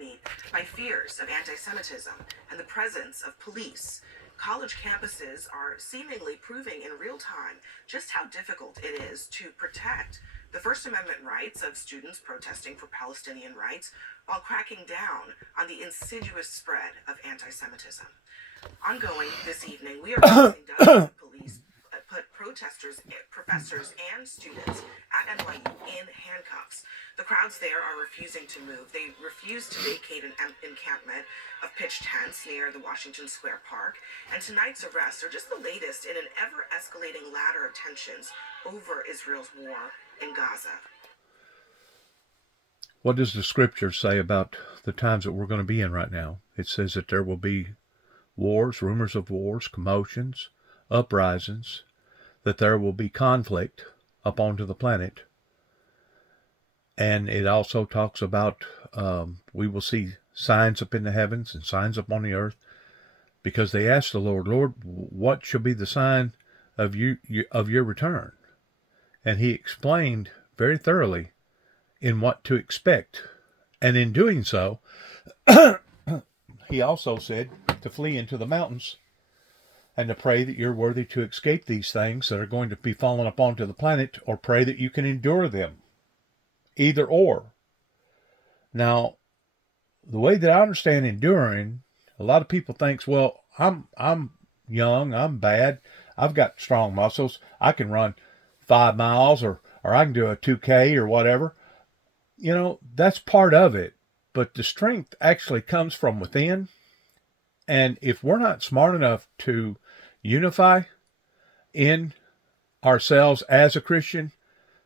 accompanied by fears of anti-Semitism and the presence of police. College campuses are seemingly proving in real time just how difficult it is to protect the First Amendment rights of students protesting for Palestinian rights while cracking down on the insidious spread of anti-Semitism. Ongoing this evening, we are witnessing dozens of police put protesters, professors, and students at NYU in handcuffs. The crowds there are refusing to move. They refuse to vacate an encampment of pitched tents near the Washington Square Park. And tonight's arrests are just the latest in an ever-escalating ladder of tensions over Israel's war in Gaza. What does the scripture say about the times that we're going to be in right now? It says that there will be wars, rumors of wars, commotions, uprisings, that there will be conflict up onto the planet. And it also talks about we will see signs up in the heavens and signs up on the earth, because they asked the Lord, Lord, what shall be the sign of your return? And he explained very thoroughly in what to expect. And in doing so, he also said to flee into the mountains and to pray that you're worthy to escape these things that are going to be falling upon to the planet, or pray that you can endure them. Either or. Now, the way that I understand enduring, a lot of people thinks, well, I'm young, I'm bad, I've got strong muscles, I can run 5 miles or I can do a 2K or whatever. You know, that's part of it. But the strength actually comes from within. And if we're not smart enough to unify in ourselves as a Christian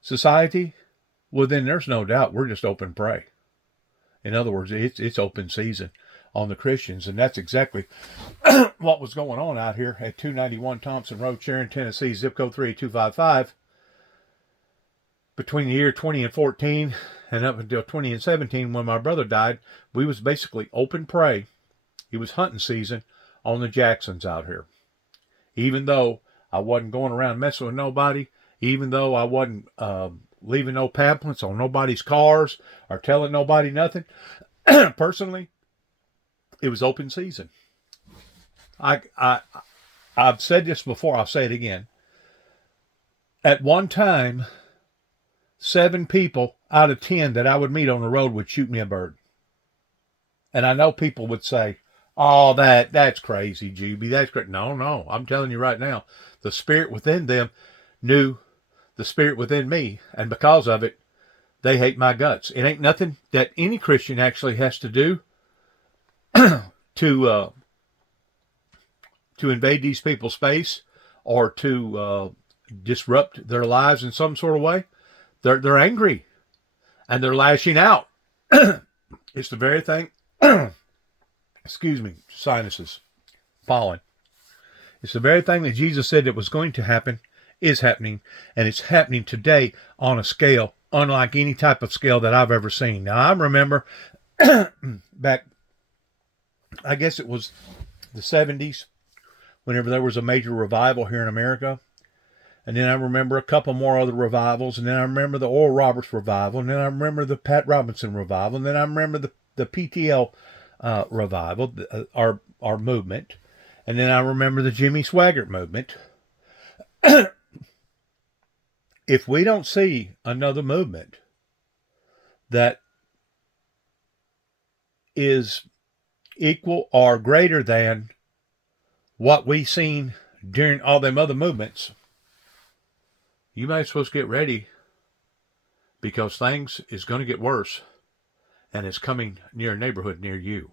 society, well, then there's no doubt we're just open prey. In other words, it's open season on the Christians. And that's exactly what was going on out here at 291 Thompson Road, Sharon, Tennessee, zip code 38255. Between the year 2014 and up until 2017, when my brother died, we was basically open prey. It was hunting season on the Jacksons out here. Even though I wasn't going around messing with nobody, even though I wasn't leaving no pamphlets on nobody's cars or telling nobody nothing, personally, it was open season. I've said this before, I'll say it again. At one time, 7 people out of 10 that I would meet on the road would shoot me a bird. And I know people would say, oh, that's crazy, Juby. That's great. No, I'm telling you right now, the spirit within them knew the spirit within me, and because of it, they hate my guts. It ain't nothing that any Christian actually has to do to invade these people's space or to disrupt their lives in some sort of way. They're angry and they're lashing out. It's the very thing. Excuse me, sinuses, pollen. It's the very thing that Jesus said that was going to happen is happening, and it's happening today on a scale unlike any type of scale that I've ever seen. Now, I remember back, I guess it was the 70s, whenever there was a major revival here in America. And then I remember a couple more other revivals, and then I remember the Oral Roberts revival, and then I remember the Pat Robinson revival, and then I remember the PTL revival, our movement, and then I remember the Jimmy Swaggart movement. If we don't see another movement that is equal or greater than what we seen during all them other movements, you might supposed to get ready, because things is going to get worse, and it's coming near a neighborhood near you.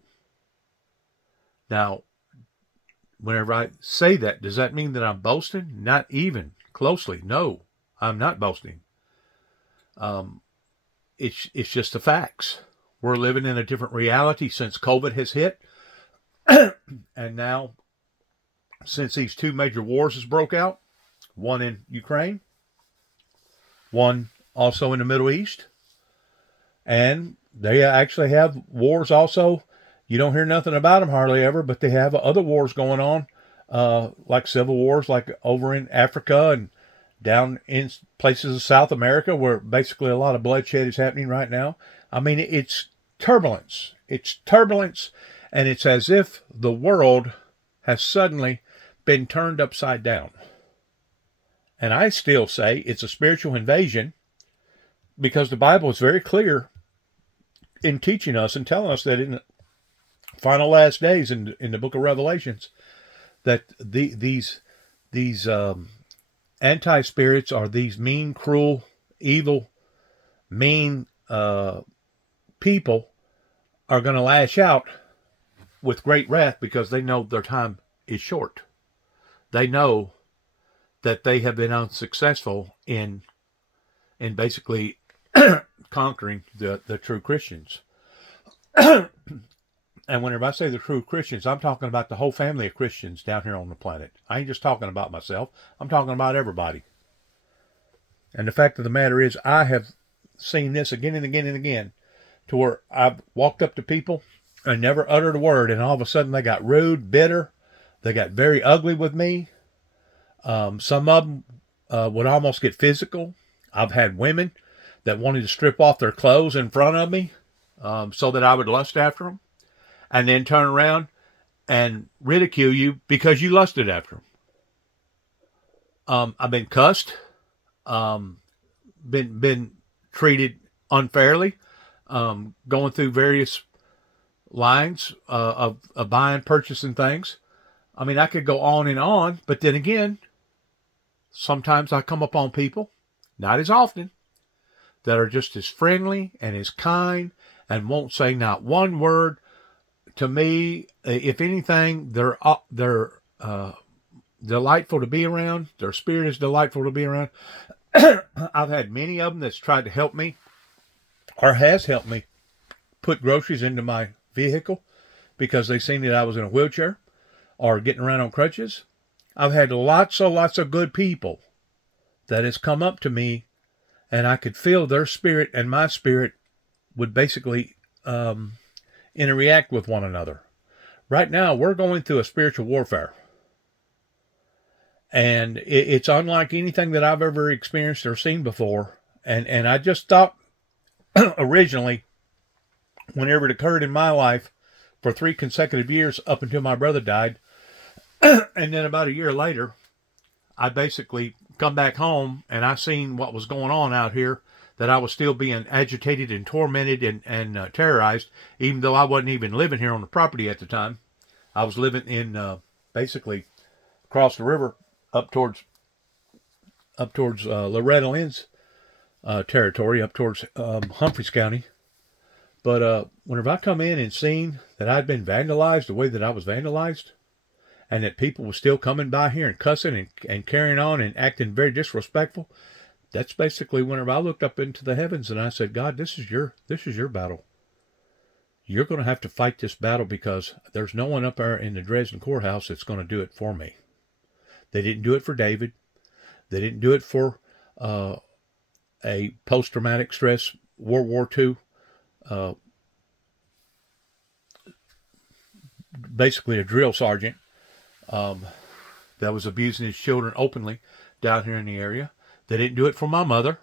Now, whenever I say that, does that mean that I'm boasting? Not even closely. No, I'm not boasting. It's just the facts. We're living in a different reality since COVID has hit. And now, since these 2 major wars has broke out, one in Ukraine, one also in the Middle East, and they actually have wars also. You don't hear nothing about them hardly ever, but they have other wars going on, like civil wars, like over in Africa and down in places of South America, where basically a lot of bloodshed is happening right now. I mean, it's turbulence. it's turbulence, and it's as if the world has suddenly been turned upside down. And I still say it's a spiritual invasion, because the Bible is very clear in teaching us and telling us that in the final last days in the book of Revelations, that these anti-spirits are these mean, cruel, evil, mean people are going to lash out with great wrath, because they know their time is short. They know that they have been unsuccessful in basically conquering the true Christians. And whenever I say the true Christians, I'm talking about the whole family of Christians down here on the planet. I ain't just talking about myself. I'm talking about everybody. And the fact of the matter is, I have seen this again and again and again, to where I've walked up to people and never uttered a word, and all of a sudden they got rude, bitter. They got very ugly with me. Some of them would almost get physical. I've had women that wanted to strip off their clothes in front of me so that I would lust after them, and then turn around and ridicule you because you lusted after them. I've been cussed, been treated unfairly, going through various lines of buying, purchasing things. I mean, I could go on, but then again, sometimes I come upon people, not as often, that are just as friendly and as kind and won't say not one word to me. If anything, they're delightful to be around. Their spirit is delightful to be around. I've had many of them that's tried to help me, or has helped me put groceries into my vehicle because they seen that I was in a wheelchair or getting around on crutches. I've had lots of good people that has come up to me, and I could feel their spirit and my spirit would basically interact with one another. Right now, we're going through a spiritual warfare. And it's unlike anything that I've ever experienced or seen before. And I just thought originally, whenever it occurred in my life for 3 consecutive years up until my brother died, and then about a year later, I basically come back home and I seen what was going on out here, that I was still being agitated and tormented and terrorized, even though I wasn't even living here on the property at the time. I was living in basically across the river up towards Loretta Lynn's territory, up towards Humphreys County. But whenever I come in and seen that I'd been vandalized the way that I was vandalized, and that people were still coming by here and cussing and carrying on and acting very disrespectful, that's basically whenever I looked up into the heavens and I said, God, this is your battle. You're going to have to fight this battle, because there's no one up there in the Dresden courthouse that's going to do it for me. They didn't do it for David. They didn't do it for a post-traumatic stress World War II, basically a drill sergeant that was abusing his children openly down here in the area. They didn't do it for my mother.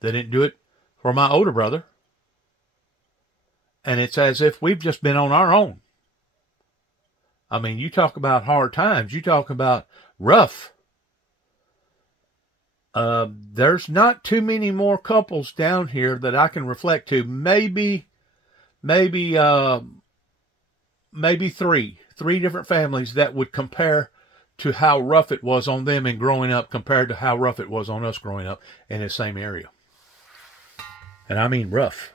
They didn't do it for my older brother. And it's as if we've just been on our own. I mean, you talk about hard times. You talk about rough. There's not too many more couples down here that I can reflect to. Maybe three different families that would compare to how rough it was on them in growing up compared to how rough it was on us growing up in the same area. And I mean rough.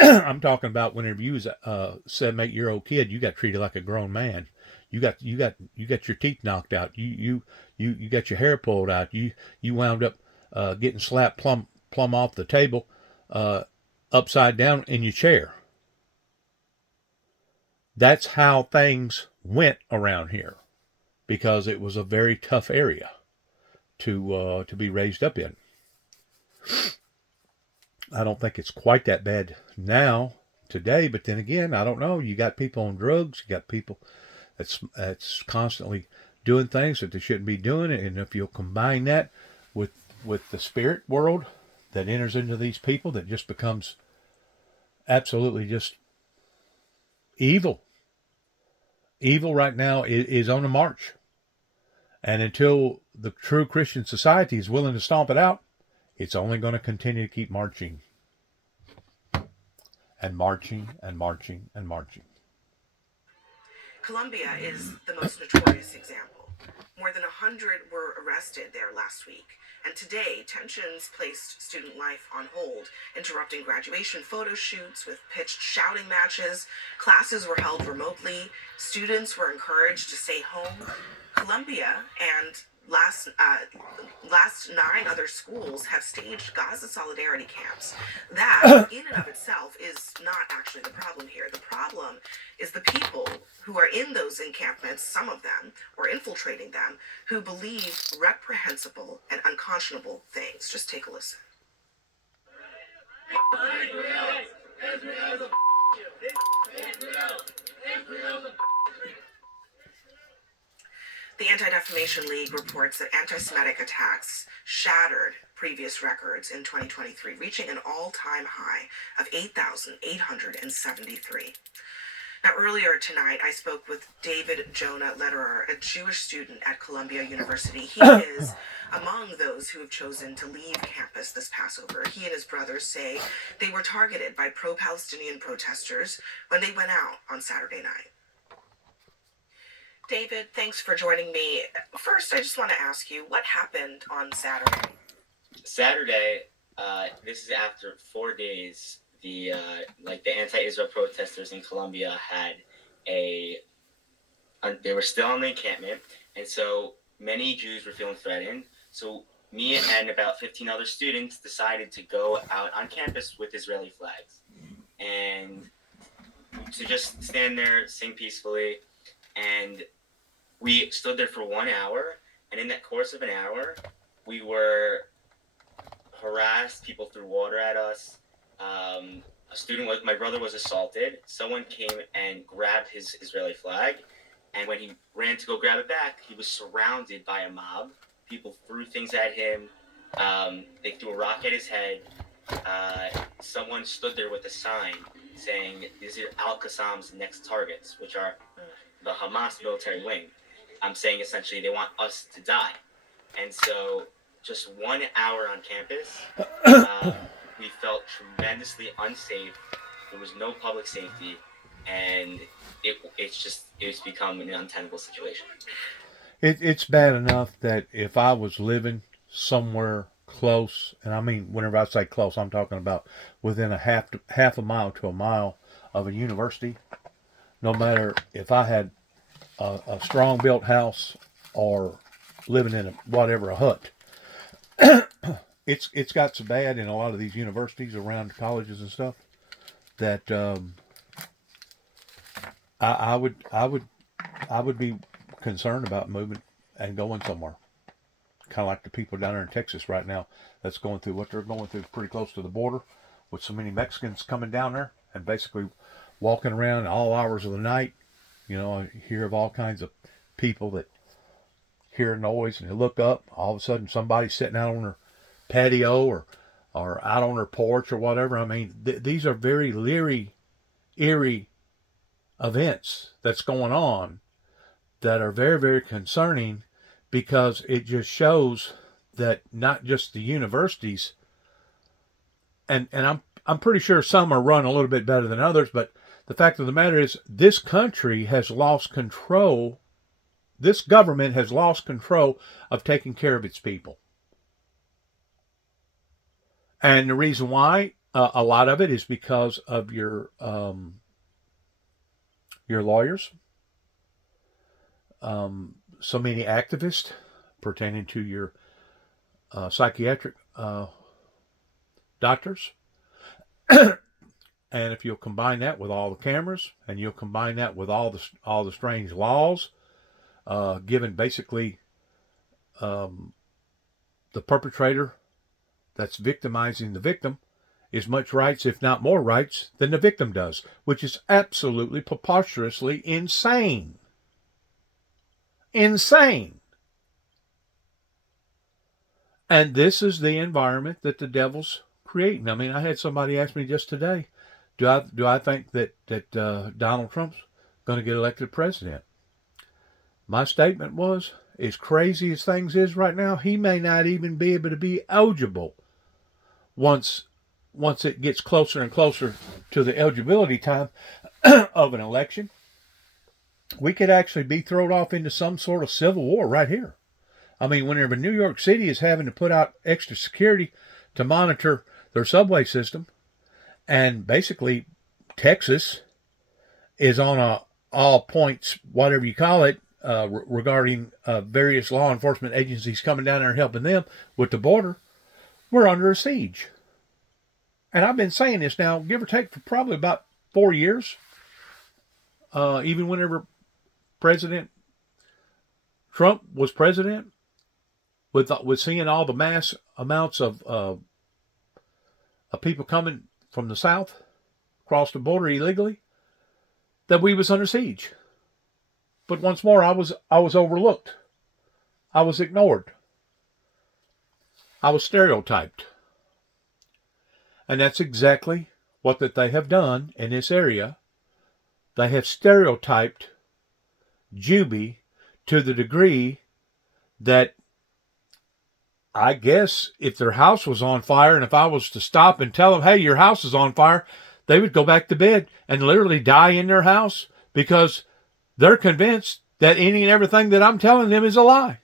I'm talking about whenever you was a 7-8-year-old kid, you got treated like a grown man. You got your teeth knocked out. You got your hair pulled out. You wound up getting slapped plumb off the table, upside down in your chair. That's how things went around here, because it was a very tough area to be raised up in. I don't think it's quite that bad now, today, but then again, I don't know. You got people on drugs. You got people that's constantly doing things that they shouldn't be doing, and if you'll combine that with the spirit world that enters into these people, that just becomes absolutely just Evil. Evil right now is on the march. And until the true Christian society is willing to stomp it out, it's only going to continue to keep marching and marching and marching and marching. Colombia is the most notorious example. More than 100 were arrested there last week, and today tensions placed student life on hold, interrupting graduation photo shoots with pitched shouting matches. Classes were held remotely. Students were encouraged to stay home. Colombia and last 9 other schools have staged Gaza solidarity camps. That, in and of itself, is not actually the problem here. The problem is the people who are in those encampments, some of them, or infiltrating them, who believe reprehensible and unconscionable things. Just take a listen. The Anti-Defamation League reports that anti-Semitic attacks shattered previous records in 2023, reaching an all-time high of 8,873. Now, earlier tonight, I spoke with David Jonah Lederer, a Jewish student at Columbia University. He is among those who have chosen to leave campus this Passover. He and his brothers say they were targeted by pro-Palestinian protesters when they went out on Saturday night. David, thanks for joining me. First, I just want to ask you, what happened on Saturday? Saturday, this is after 4 days, the anti-Israel protesters in Colombia had they were still on the encampment, and so many Jews were feeling threatened. So me and about 15 other students decided to go out on campus with Israeli flags and to just stand there, sing peacefully, and we stood there for 1 hour, and in that course of an hour, we were harassed. People threw water at us. My brother was assaulted. Someone came and grabbed his Israeli flag, and when he ran to go grab it back, he was surrounded by a mob. People threw things at him. They threw a rock at his head. Someone stood there with a sign saying, "These are Al-Qassam's next targets," which are the Hamas military wing. I'm saying essentially they want us to die. And so just 1 hour on campus, we felt tremendously unsafe. There was no public safety, and it's become an untenable situation. It's bad enough that if I was living somewhere close, and I mean whenever I say close, I'm talking about within a half a mile to a mile of a university, no matter if I had a strong built house or living in a hut. It's got so bad in a lot of these universities around colleges and stuff that I would be concerned about moving and going somewhere. Kind of like the people down there in Texas right now that's going through what they're going through pretty close to the border with so many Mexicans coming down there and basically walking around all hours of the night. You know, I hear of all kinds of people that hear a noise and they look up. All of a sudden, somebody's sitting out on their patio or out on their porch or whatever. I mean, these are very eerie events that's going on that are very, very concerning because it just shows that not just the universities, and I'm pretty sure some are run a little bit better than others, but the fact of the matter is this country has lost control. This government has lost control of taking care of its people. And the reason why, a lot of it is because of your lawyers, so many activists pertaining to your psychiatric doctors. And if you'll combine that with all the cameras, and you'll combine that with all the strange laws given basically the perpetrator that's victimizing the victim is much rights, if not more rights, than the victim does, which is absolutely preposterously insane. Insane. And this is the environment that the devil's creating. I mean, I had somebody ask me just today, Do I think that Donald Trump's going to get elected president? My statement was, as crazy as things is right now, he may not even be able to be eligible once once it gets closer and closer to the eligibility time of an election. We could actually be thrown off into some sort of civil war right here. I mean, whenever New York City is having to put out extra security to monitor their subway system, and basically Texas is on a all points, whatever you call it, regarding various law enforcement agencies coming down there and helping them with the border, we're under a siege. And I've been saying this now, give or take, for probably about 4 years. Even whenever President Trump was president, with seeing all the mass amounts of people coming from the south across the border illegally, that we was under siege. But once more, I was overlooked. I was ignored. I was stereotyped. And that's exactly what that they have done in this area. They have stereotyped Juby to the degree that, I guess, if their house was on fire, and if I was to stop and tell them, hey, your house is on fire, they would go back to bed and literally die in their house because they're convinced that any and everything that I'm telling them is a lie.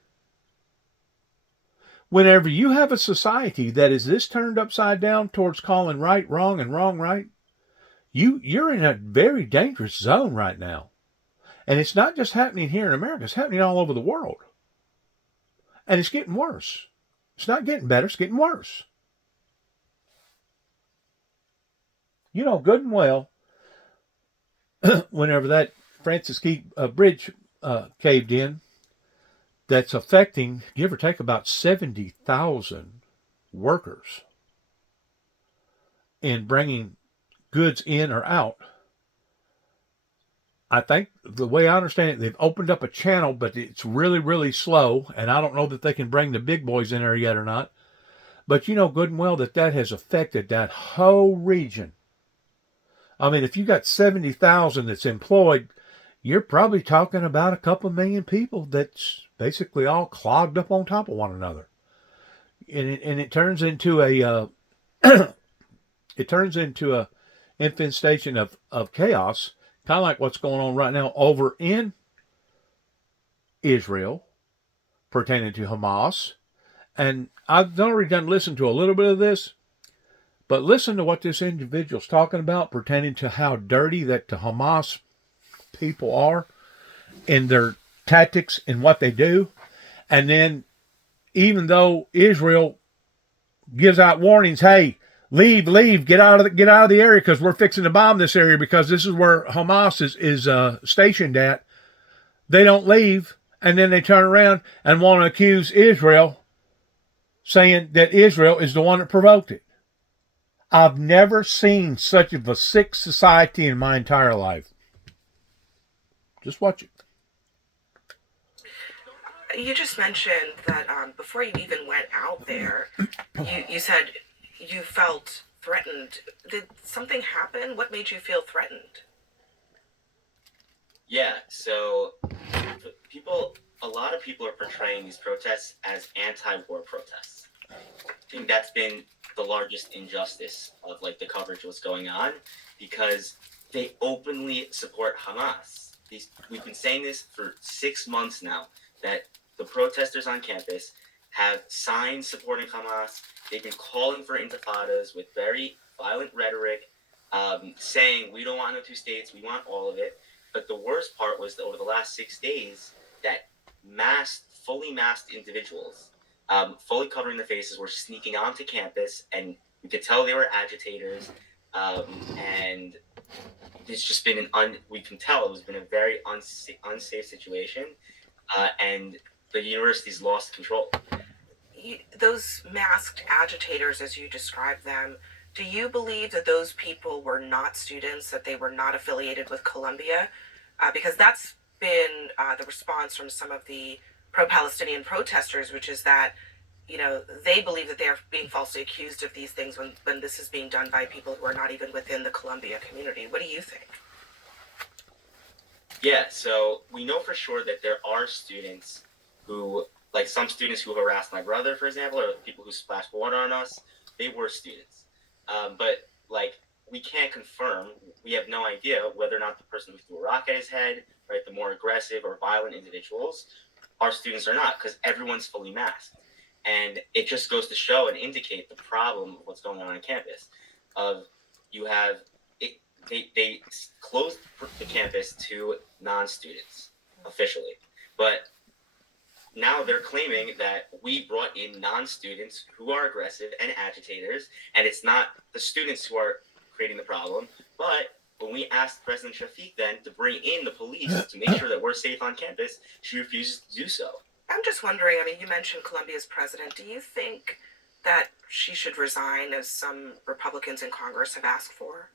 Whenever you have a society that is this turned upside down towards calling right wrong and wrong right, you're in a very dangerous zone right now. And it's not just happening here in America, it's happening all over the world. And it's getting worse. It's not getting better, it's getting worse. You know good and well, whenever that Francis Key Bridge caved in, that's affecting, give or take, about 70,000 workers in bringing goods in or out. I think the way I understand it, they've opened up a channel, but it's really, really slow, and I don't know that they can bring the big boys in there yet or not. But you know good and well that has affected that whole region. I mean, if you got 70,000 that's employed, you're probably talking about a couple million people that's basically all clogged up on top of one another. And it turns into a infestation of chaos, kind of like what's going on right now over in Israel, pertaining to Hamas. And I've already listened to a little bit of this, but listen to what this individual's talking about pertaining to how dirty that the Hamas people are in their tactics and what they do. And then even though Israel gives out warnings, hey, leave, get out of the area because we're fixing to bomb this area because this is where Hamas is stationed at, they don't leave. And then they turn around and want to accuse Israel, saying that Israel is the one that provoked it. I've never seen such of a sick society in my entire life. Just watch it. You just mentioned that before you even went out there, you said you felt threatened. Did something happen? What made you feel threatened? Yeah, so a lot of people are portraying these protests as anti-war protests. I think that's been the largest injustice of like the coverage of what's going on, because they openly support Hamas. We've been saying this for 6 months now, that the protesters on campus have signs supporting Hamas. They've been calling for intifadas with very violent rhetoric, saying we don't want no two states, we want all of it. But the worst part was that over the last 6 days, that fully masked individuals, fully covering their faces, were sneaking onto campus, and you could tell they were agitators, and it's just been we can tell it's been a very unsafe situation, and the university's lost control. Those masked agitators, as you describe them, do you believe that those people were not students, that they were not affiliated with Columbia? Because that's been the response from some of the pro-Palestinian protesters, which is that they believe that they are being falsely accused of these things when this is being done by people who are not even within the Columbia community. What do you think? Yeah, so we know for sure that there are students who, like some students who harassed my brother, for example, or people who splashed water on us, they were students. But like we can't confirm, we have no idea whether or not the person who threw a rock at his head, right, the more aggressive or violent individuals, are students or not, because everyone's fully masked. And it just goes to show and indicate the problem of what's going on campus. Of you have it, they closed the campus to non-students officially, but now they're claiming that we brought in non-students who are aggressive and agitators, and it's not the students who are creating the problem. But when we asked President Shafiq then to bring in the police to make sure that we're safe on campus, she refuses to do so. I'm just wondering, I mean, you mentioned Columbia's president. Do you think that she should resign, as some Republicans in Congress have asked for?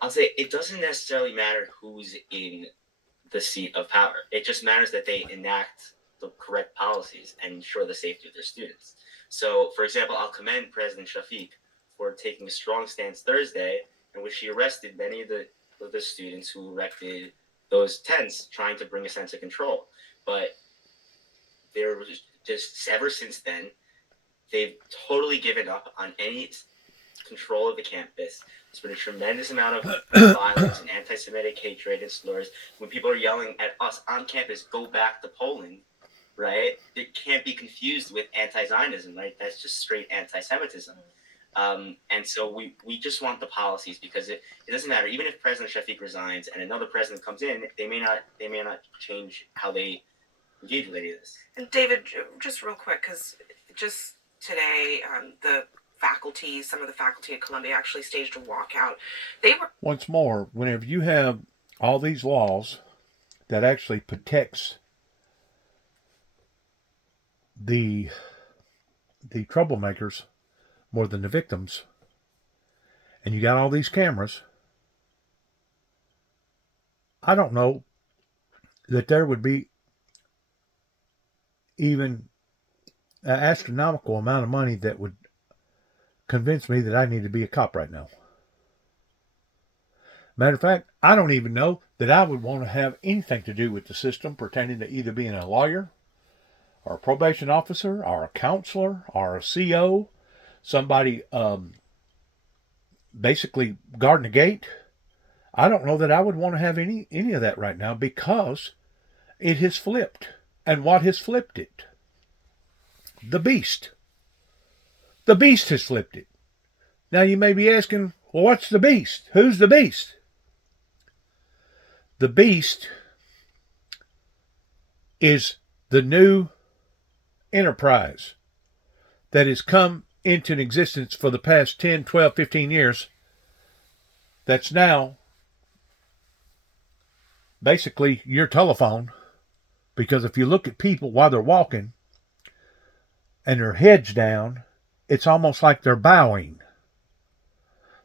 I'll say it doesn't necessarily matter who's in the seat of power. It just matters that they enact the correct policies and ensure the safety of their students. So, for example, I'll commend President Shafiq for taking a strong stance Thursday in which she arrested many of the students who erected those tents trying to bring a sense of control. But there was just ever since then, they've totally given up on any control of the campus. There's been a tremendous amount of violence and anti-Semitic hatred and slurs. When people are yelling at us on campus, go back to Poland, right? It can't be confused with anti-Zionism, right? That's just straight anti-Semitism. And so we just want the policies, because it doesn't matter. Even if President Shafiq resigns and another president comes in, they may not change how they engage with any of this. And David, just real quick, because just today, some of the faculty at Columbia actually staged a walkout. They were Once more, whenever you have all these laws that actually protects the troublemakers more than the victims, and you got all these cameras, I don't know that there would be even an astronomical amount of money that would convince me that I need to be a cop right now. Matter of fact, I don't even know that I would want to have anything to do with the system pertaining to either being a lawyer or a probation officer or a counselor or a CO, somebody basically guarding a gate. I don't know that I would want to have any of that right now, because it has flipped. And what has flipped it? The beast. The beast has flipped it. Now you may be asking, well, what's the beast? Who's the beast? The beast is the new enterprise that has come into existence for the past 10, 12, 15 years, that's now basically your telephone. Because if you look at people while they're walking and their heads down, it's almost like they're bowing.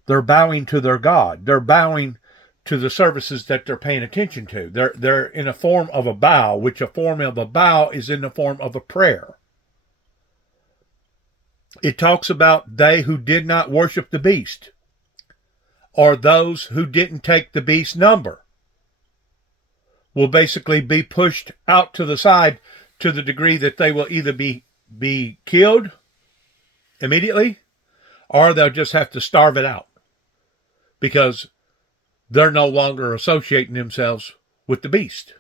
They're bowing to their God. They're bowing to the services that they're paying attention to. They're in a form of a bow, which a form of a bow is in the form of a prayer. It talks about they who did not worship the beast, or those who didn't take the beast's number, will basically be pushed out to the side to the degree that they will either be killed immediately, or they'll just have to starve it out, because they're no longer associating themselves with the beast.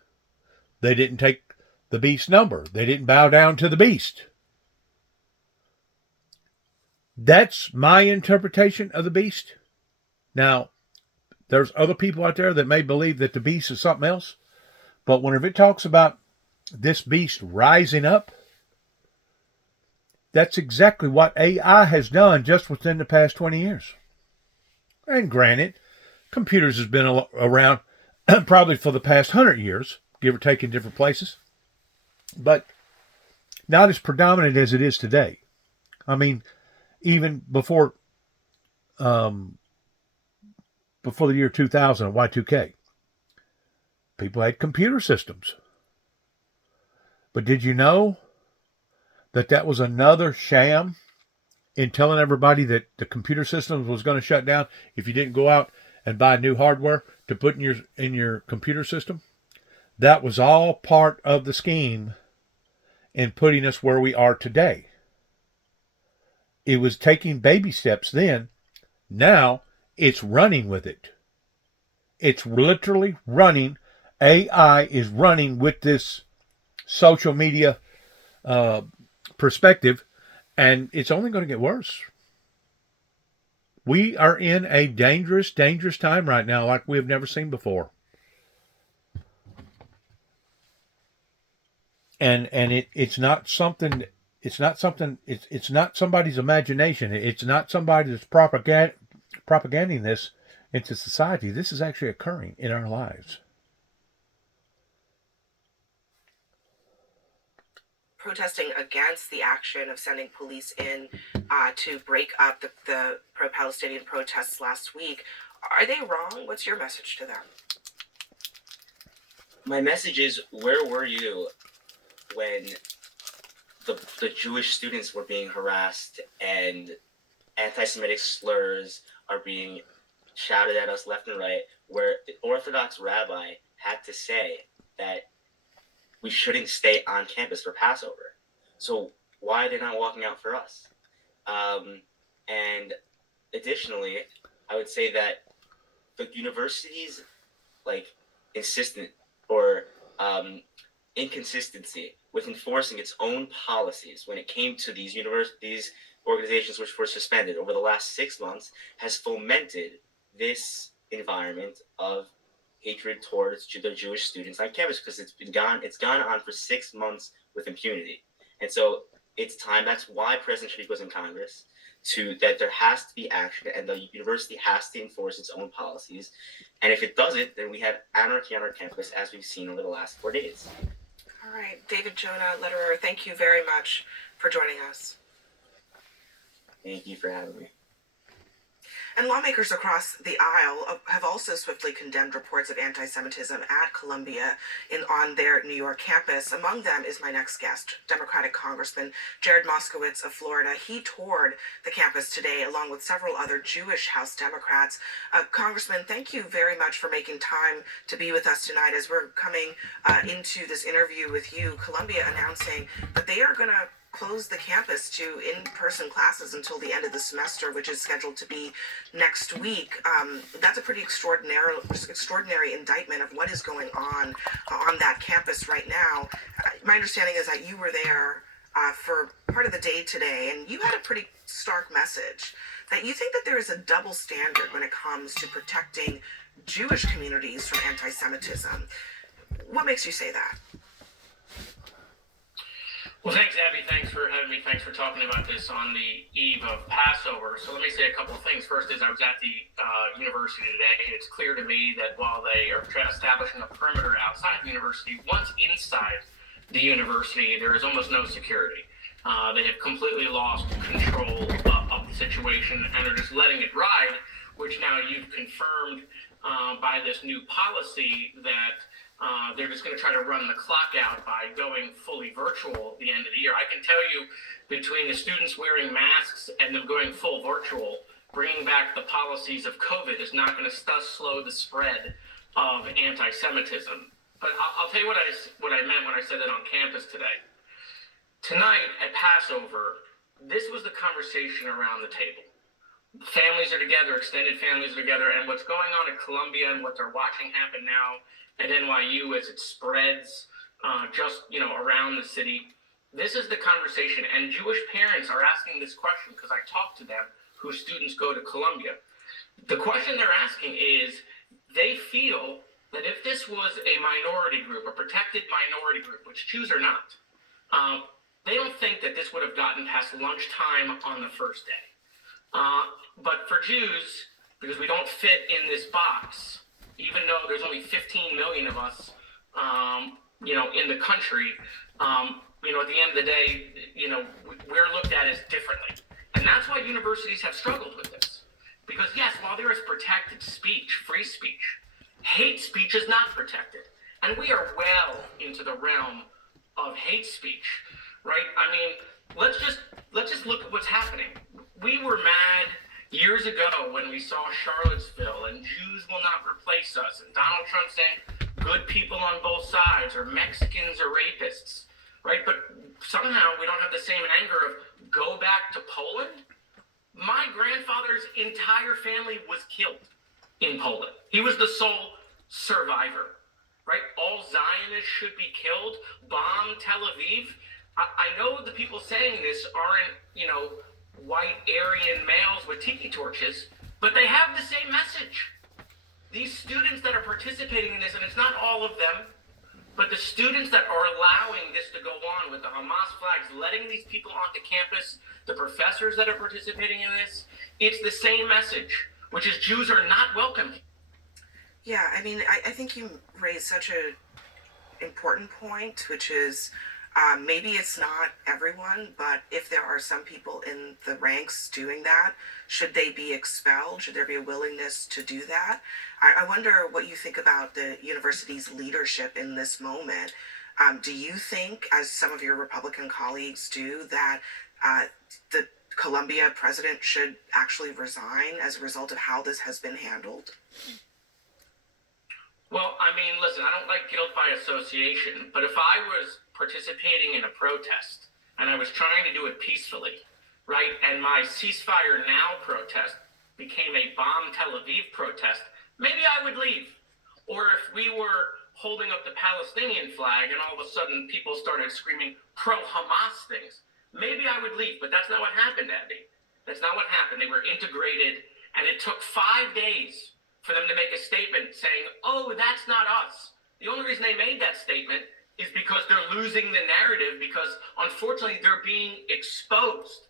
They didn't take the beast's number. They didn't bow down to the beast. That's my interpretation of the beast. Now, there's other people out there that may believe that the beast is something else. But whenever it talks about this beast rising up, that's exactly what AI has done just within the past 20 years. And granted, computers has been around probably for the past 100 years, give or take in different places, but not as predominant as it is today. I mean, even before the year 2000, Y2K, people had computer systems. But did you know that was another sham in telling everybody that the computer systems was going to shut down if you didn't go out and buy new hardware to put in your computer system? That was all part of the scheme in putting us where we are today. It was taking baby steps then. Now it's running with it. It's literally running. AI is running with this social media perspective, and it's only going to get worse. We are in a dangerous, dangerous time right now like we have never seen before. And it's not something it's not somebody's imagination. It's not somebody that's propagating this into society. This is actually occurring in our lives. Protesting against the action of sending police in to break up the pro-Palestinian protests last week. Are they wrong? What's your message to them? My message is, where were you when the Jewish students were being harassed and anti-Semitic slurs are being shouted at us left and right, where the Orthodox rabbi had to say that we shouldn't stay on campus for Passover? So why are they not walking out for us? And additionally, I would say that the university's insistent or inconsistency with enforcing its own policies when it came to these organizations which were suspended over the last 6 months has fomented this environment of hatred towards the Jewish students on campus, because it's gone on for 6 months with impunity. And so it's time. That's why President Sharif was in Congress, that there has to be action, and the university has to enforce its own policies. And if it doesn't, then we have anarchy on our campus, as we've seen over the last 4 days. All right, David Jonah, letterer, thank you very much for joining us. Thank you for having me. And lawmakers across the aisle have also swiftly condemned reports of anti-Semitism at Columbia on their New York campus. Among them is my next guest, Democratic Congressman Jared Moskowitz of Florida. He toured the campus today along with several other Jewish House Democrats. Congressman, thank you very much for making time to be with us tonight as we're coming into this interview with you. Columbia announcing that they are going to close the campus to in-person classes until the end of the semester, which is scheduled to be next week. That's a pretty extraordinary indictment of what is going on that campus right now. My understanding is that you were there for part of the day today, and you had a pretty stark message that you think that there is a double standard when it comes to protecting Jewish communities from anti-Semitism. What makes you say that? Well, thanks, Abby. Thanks for having me. Thanks for talking about this on the eve of Passover. So let me say a couple of things. First is I was at the university today. It's clear to me that while they are establishing a perimeter outside the university, once inside the university, there is almost no security. They have completely lost control of the situation and are just letting it ride, which now you've confirmed by this new policy that they're just going to try to run the clock out by going fully virtual at the end of the year. I can tell you, between the students wearing masks and them going full virtual, bringing back the policies of COVID is not going to slow the spread of anti-Semitism. But I'll tell you what I meant when I said that on campus today. Tonight at Passover, this was the conversation around the table. Families are together, extended families are together, and what's going on at Columbia and what they're watching happen now at NYU as it spreads around the city. This is the conversation, and Jewish parents are asking this question because I talk to them whose students go to Columbia. The question they're asking is, they feel that if this was a minority group, a protected minority group, which Jews are not, they don't think that this would have gotten past lunchtime on the first day. But for Jews, because we don't fit in this box, even though there's only 15 million of us, in the country, at the end of the day, we're looked at as differently. And that's why universities have struggled with this. Because yes, while there is protected speech, free speech, hate speech is not protected. And we are well into the realm of hate speech, right? I mean, let's just look at what's happening. We were mad years ago when we saw Charlottesville and Jews will not replace us, and Donald Trump saying good people on both sides, or Mexicans or rapists, right? But somehow we don't have the same anger of go back to Poland. My grandfather's entire family was killed in Poland. He was the sole survivor, right? All Zionists should be killed. Bomb Tel Aviv. I know the people saying this aren't, white Aryan males with tiki torches, but they have the same message. These students that are participating in this, and it's not all of them, but the students that are allowing this to go on with the Hamas flags, letting these people onto campus, the professors that are participating in this, it's the same message, which is Jews are not welcome. Yeah, I mean, I think you raised such an important point, which is maybe it's not everyone, but if there are some people in the ranks doing that, should they be expelled? Should there be a willingness to do that? I wonder what you think about the university's leadership in this moment. Do you think, as some of your Republican colleagues do, that the Columbia president should actually resign as a result of how this has been handled? Well, I mean, listen, I don't like guilt by association, but if I was participating in a protest and I was trying to do it peacefully, right, and my ceasefire now protest became a bomb Tel Aviv protest, maybe I would leave. Or if we were holding up the Palestinian flag and all of a sudden people started screaming pro-Hamas things, maybe I would leave. But that's not what happened, Abby. That's not what happened. They were integrated, and it took 5 days for them to make a statement saying, oh, that's not us. The only reason they made that statement is because they're losing the narrative, because unfortunately they're being exposed.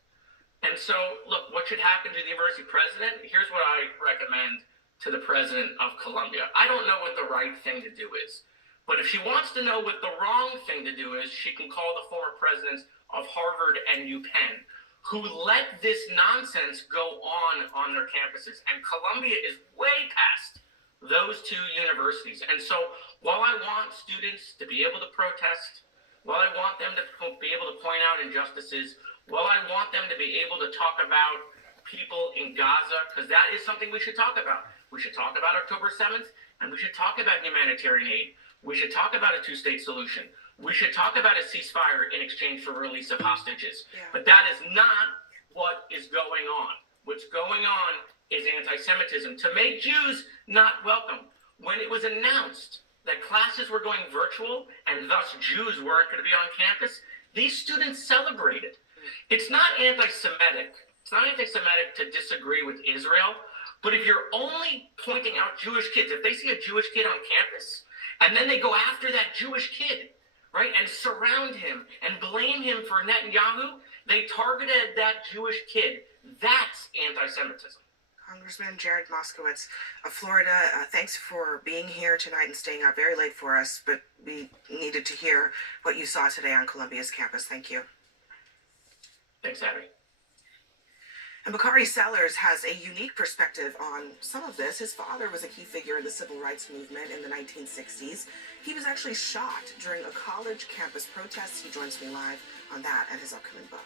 And so, look, what should happen to the university president? Here's what I recommend to the president of Columbia. I don't know what the right thing to do is, but if she wants to know what the wrong thing to do is, she can call the former presidents of Harvard and UPenn, who let this nonsense go on their campuses. And Columbia is way past those two universities. And so while I want students to be able to protest, while I want them to be able to point out injustices, while I want them to be able to talk about people in Gaza, because that is something we should talk about. We should talk about October 7th, and we should talk about humanitarian aid. We should talk about a two-state solution. We should talk about a ceasefire in exchange for release of hostages. Yeah. But that is not what is going on. What's going on is anti-Semitism to make Jews not welcome. When it was announced that classes were going virtual and thus Jews weren't going to be on campus, these students celebrated. It's not anti-Semitic. It's not anti-Semitic to disagree with Israel. But if you're only pointing out Jewish kids, if they see a Jewish kid on campus and then they go after that Jewish kid, right, and surround him and blame him for Netanyahu, they targeted that Jewish kid. That's anti-Semitism. Congressman Jared Moskowitz of Florida, thanks for being here tonight and staying out very late for us, but we needed to hear what you saw today on Columbia's campus. Thank you. Thanks, Abby. And Bakari Sellers has a unique perspective on some of this. His father was a key figure in the civil rights movement in the 1960s. He was actually shot during a college campus protest. He joins me live on that and his upcoming book.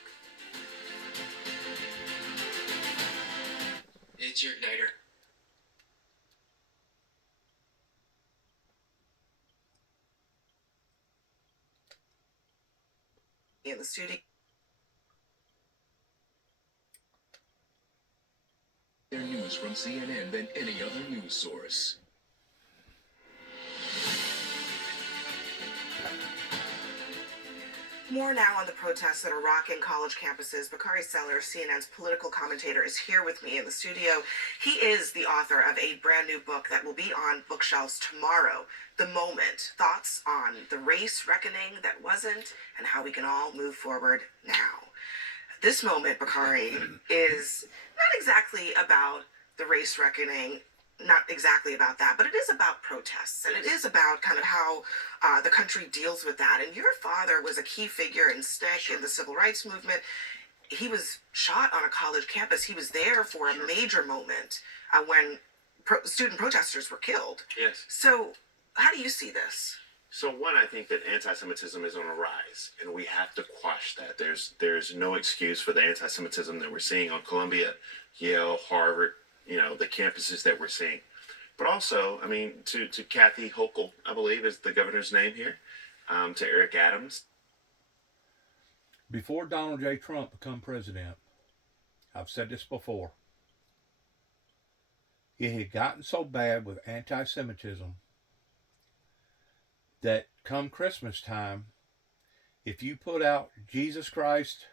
It's your igniter. In the studio. News from CNN than any other news source. More now on the protests that are rocking college campuses. Bakari Sellers, CNN's political commentator, is here with me in the studio. He is the author of a brand new book that will be on bookshelves tomorrow, The Moment, Thoughts on the Race Reckoning That Wasn't and How We Can All Move Forward Now. This moment, Bakari, is not exactly about the race reckoning, not exactly about that, but it is about protests, and it is about kind of how the country deals with that. And your father was a key figure in SNCC in the civil rights movement. He was shot on a college campus. He was there for a major moment when student protesters were killed. Yes. So how do you see this? So one, I think that anti-Semitism is on a rise, and we have to quash that. There's no excuse for the anti-Semitism that we're seeing on Columbia, Yale, Harvard, the campuses that we're seeing. But also, I mean, to Kathy Hochul, I believe is the governor's name here, to Eric Adams. Before Donald J. Trump became president, I've said this before, it had gotten so bad with anti-Semitism that come Christmas time, if you put out Jesus Christ,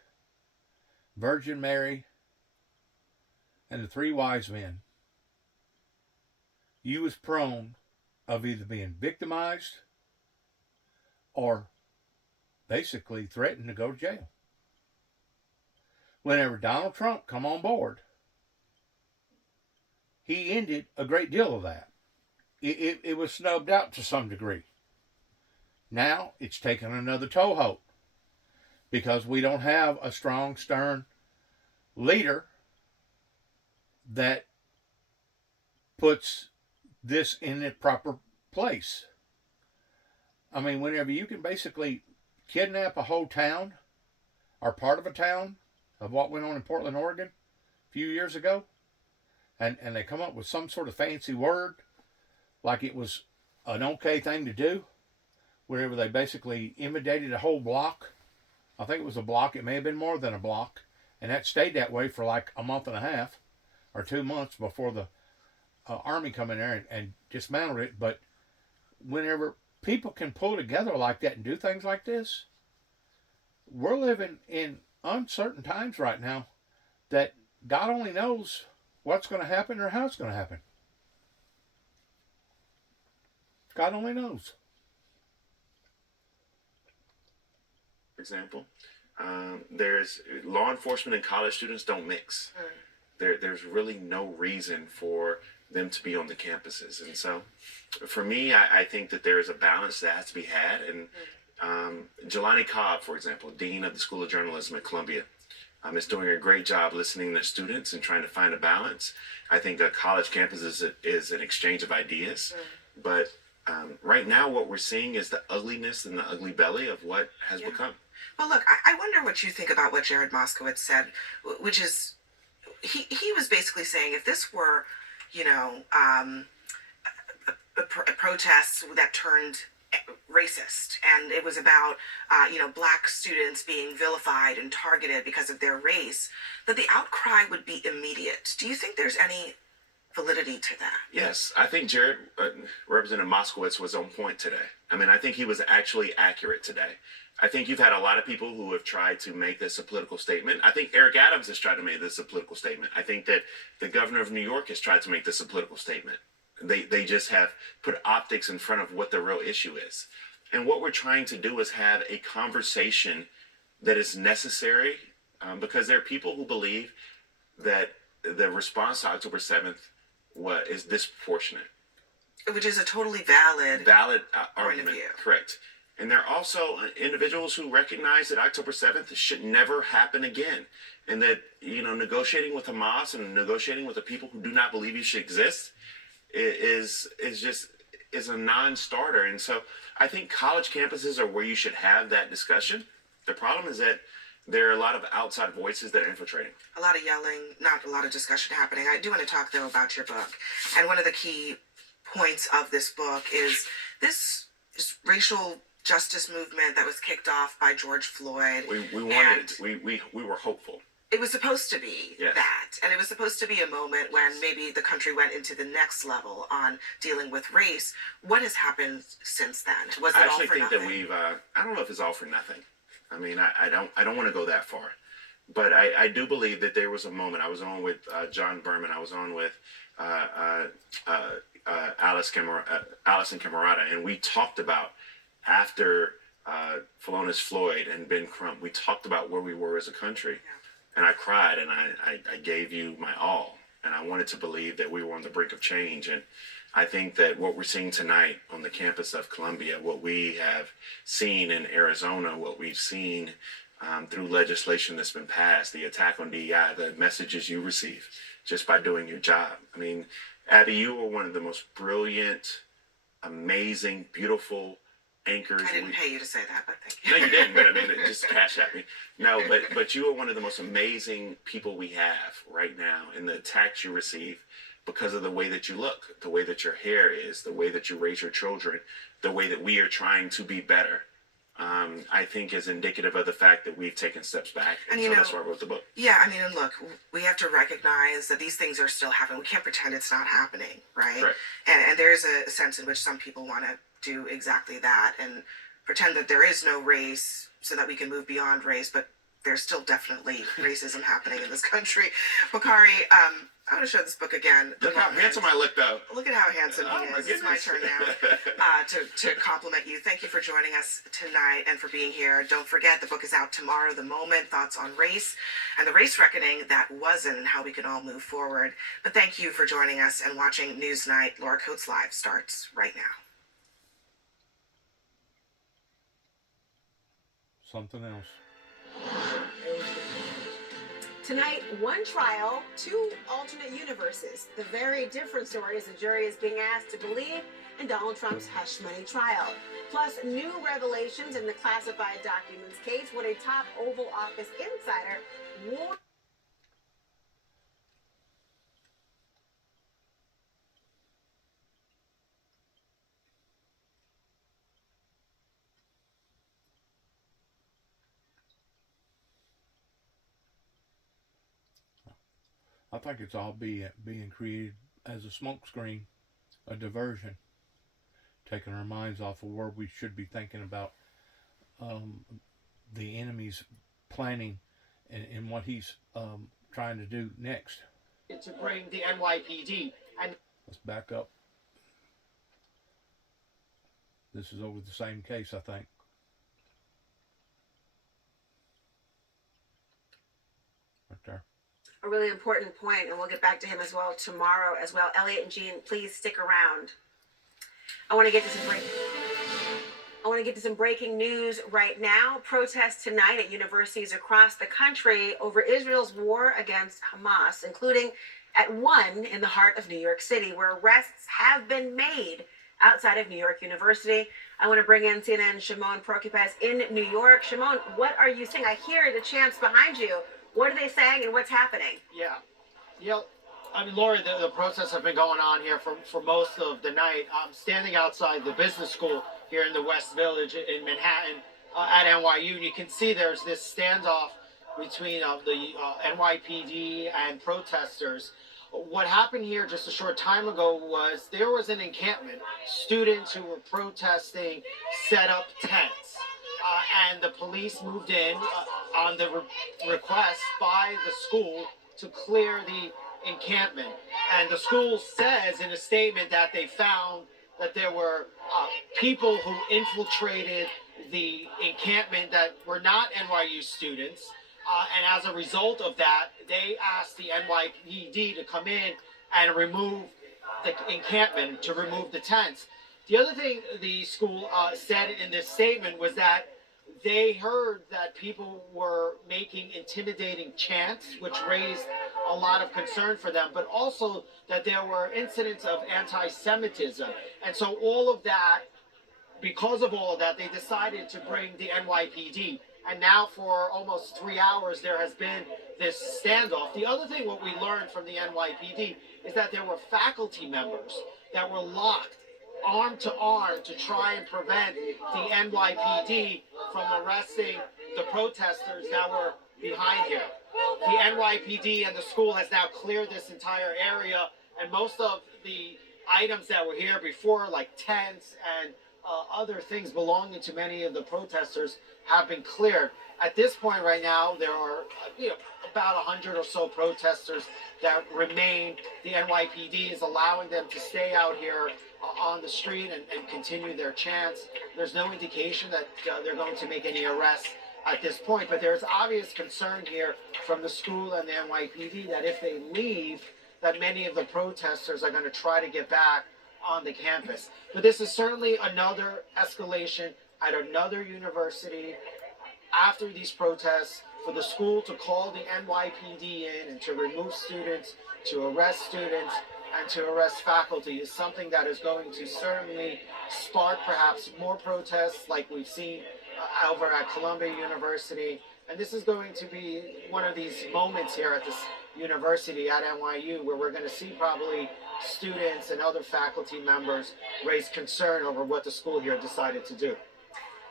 Virgin Mary, and the three wise men, you was prone of either being victimized or basically threatened to go to jail. Whenever Donald Trump come on board, he ended a great deal of that. It was snubbed out to some degree. Now it's taken another toehold because we don't have a strong, stern leader that puts this in its proper place. I mean, whenever you can basically kidnap a whole town or part of a town of what went on in Portland, Oregon a few years ago, and they come up with some sort of fancy word like it was an okay thing to do, whenever they basically intimidated a whole block. I think it was a block. It may have been more than a block. And that stayed that way for like a month and a half or 2 months before the army come in there and dismantled it. But whenever people can pull together like that and do things like this, we're living in uncertain times right now that God only knows what's going to happen or how it's going to happen. God only knows. For example, there's law enforcement and college students don't mix. There's really no reason for them to be on the campuses. And so for me, I think that there is a balance that has to be had. And Jelani Cobb, for example, Dean of the School of Journalism at Columbia, is doing a great job listening to students and trying to find a balance. I think a college campus is an exchange of ideas. But right now, what we're seeing is the ugliness and the ugly belly of what has become. Well, look, I wonder what you think about what Jared Moskowitz said, which is he was basically saying if this were, a protest that turned racist and it was about, black students being vilified and targeted because of their race, that the outcry would be immediate. Do you think there's any validity to that? Yes, I think Jared, Representative Moskowitz, was on point today. I mean, I think he was actually accurate today. I think you've had a lot of people who have tried to make this a political statement. I think Eric Adams has tried to make this a political statement. I think that the governor of New York has tried to make this a political statement. They just have put optics in front of what the real issue is. And what we're trying to do is have a conversation that is necessary because there are people who believe that the response to October 7th is disproportionate. Which is a totally valid argument. of view. Correct. And there are also individuals who recognize that October 7th should never happen again. And that, negotiating with Hamas and negotiating with the people who do not believe you should exist is a non-starter. And so I think college campuses are where you should have that discussion. The problem is that there are a lot of outside voices that are infiltrating. A lot of yelling, not a lot of discussion happening. I do want to talk, though, about your book. And one of the key points of this book is this racial justice movement that was kicked off by George Floyd. We were hopeful. It was supposed to be that. And it was supposed to be a moment when maybe the country went into the next level on dealing with race. What has happened since then? Was it all for nothing? I actually think that I don't know if it's all for nothing. I mean, I don't want to go that far. But I do believe that there was a moment. I was on with John Berman. I was on with Allison Camerata. And we talked about after Philonise Floyd and Ben Crump, we talked about where we were as a country. Yeah. And I cried and I gave you my all. And I wanted to believe that we were on the brink of change. And I think that what we're seeing tonight on the campus of Columbia, what we have seen in Arizona, what we've seen through legislation that's been passed, the attack on DEI, the messages you receive just by doing your job. I mean, Abby, you were one of the most brilliant, amazing, beautiful anchors. I didn't pay you to say that, but thank No, you. you didn't. But I mean, just cash at me. No, but you are one of the most amazing people we have right now, and the attacks you receive because of the way that you look, the way that your hair is, the way that you raise your children, the way that we are trying to be better. I think is indicative of the fact that we've taken steps back, and so that's why I wrote the book. Yeah, I mean, and look, we have to recognize that these things are still happening. We can't pretend it's not happening, right? Right. And there's a sense in which some people want to do exactly that and pretend that there is no race so that we can move beyond race, but there's still definitely racism happening in this country. Bakari, I'm going to show this book again. Look how handsome I look, though. Look at how handsome Oh, he my is. It's my goodness. turn now to compliment you. Thank you for joining us tonight and for being here. Don't forget, the book is out tomorrow, The Moment, Thoughts on Race, and the race reckoning that wasn't and how we can all move forward. But thank you for joining us and watching Newsnight. Laura Coates Live starts right now. Something else. Tonight, one trial, two alternate universes. The very different stories the jury is being asked to believe in Donald Trump's hush money trial. Plus, new revelations in the classified documents case when a top Oval Office insider warned. I think it's all being created as a smokescreen, a diversion, taking our minds off of where we should be thinking about the enemy's planning and what he's trying to do next. To bring the NYPD and Let's back up. This is over the same case, I think. Right there. A really important point, and we'll get back to him as well tomorrow as well. Elliot and Jean, please stick around. I want to get to some breaking news right now. Protests tonight at universities across the country over Israel's war against Hamas, including at one in the heart of New York City, where arrests have been made outside of New York University. I want to bring in CNN's Shimon Prokupes in New York. Shimon, what are you saying? I hear the chants behind you. What are they saying and what's happening? Yeah. I mean, Laura, the protests have been going on here for most of the night. I'm standing outside the business school here in the West Village in Manhattan at NYU, and you can see there's this standoff between the NYPD and protesters. What happened here just a short time ago was there was an encampment. Students who were protesting set up tents, and the police moved in on the request by the school to clear the encampment. And the school says in a statement that they found that there were people who infiltrated the encampment that were not NYU students. And as a result of that, they asked the NYPD to come in and remove the encampment, to remove the tents. The other thing the school said in this statement was that they heard that people were making intimidating chants, which raised a lot of concern for them, but also that there were incidents of anti-Semitism. And so because of all of that, they decided to bring the NYPD. And now for almost 3 hours, there has been this standoff. The other thing, what we learned from the NYPD, is that there were faculty members that were locked arm to arm to try and prevent the NYPD from arresting the protesters that were behind here. The NYPD and the school has now cleared this entire area, and most of the items that were here before, like tents and other things belonging to many of the protesters, have been cleared. At this point right now, there are about 100 or so protesters that remain. The NYPD is allowing them to stay out here on the street and continue their chants. There's no indication that they're going to make any arrests at this point, but there's obvious concern here from the school and the NYPD that if they leave, that many of the protesters are going to try to get back on the campus. But this is certainly another escalation at another university after these protests, for the school to call the NYPD in and to remove students, to arrest students, and to arrest faculty is something that is going to certainly spark perhaps more protests like we've seen over at Columbia University. And this is going to be one of these moments here at this university at NYU where we're going to see probably students and other faculty members raise concern over what the school here decided to do.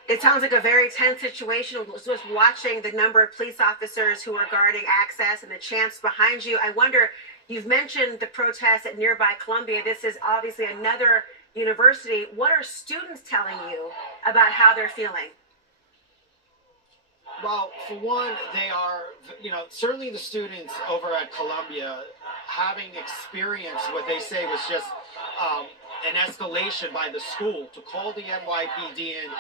It sounds like a very tense situation. Just watching the number of police officers who are guarding access and the chants behind you. I wonder, you've mentioned the protests at nearby Columbia. This is obviously another university. What are students telling you about how they're feeling? Well, for one, they are, certainly the students over at Columbia having experienced what they say was just an escalation by the school to call the NYPD in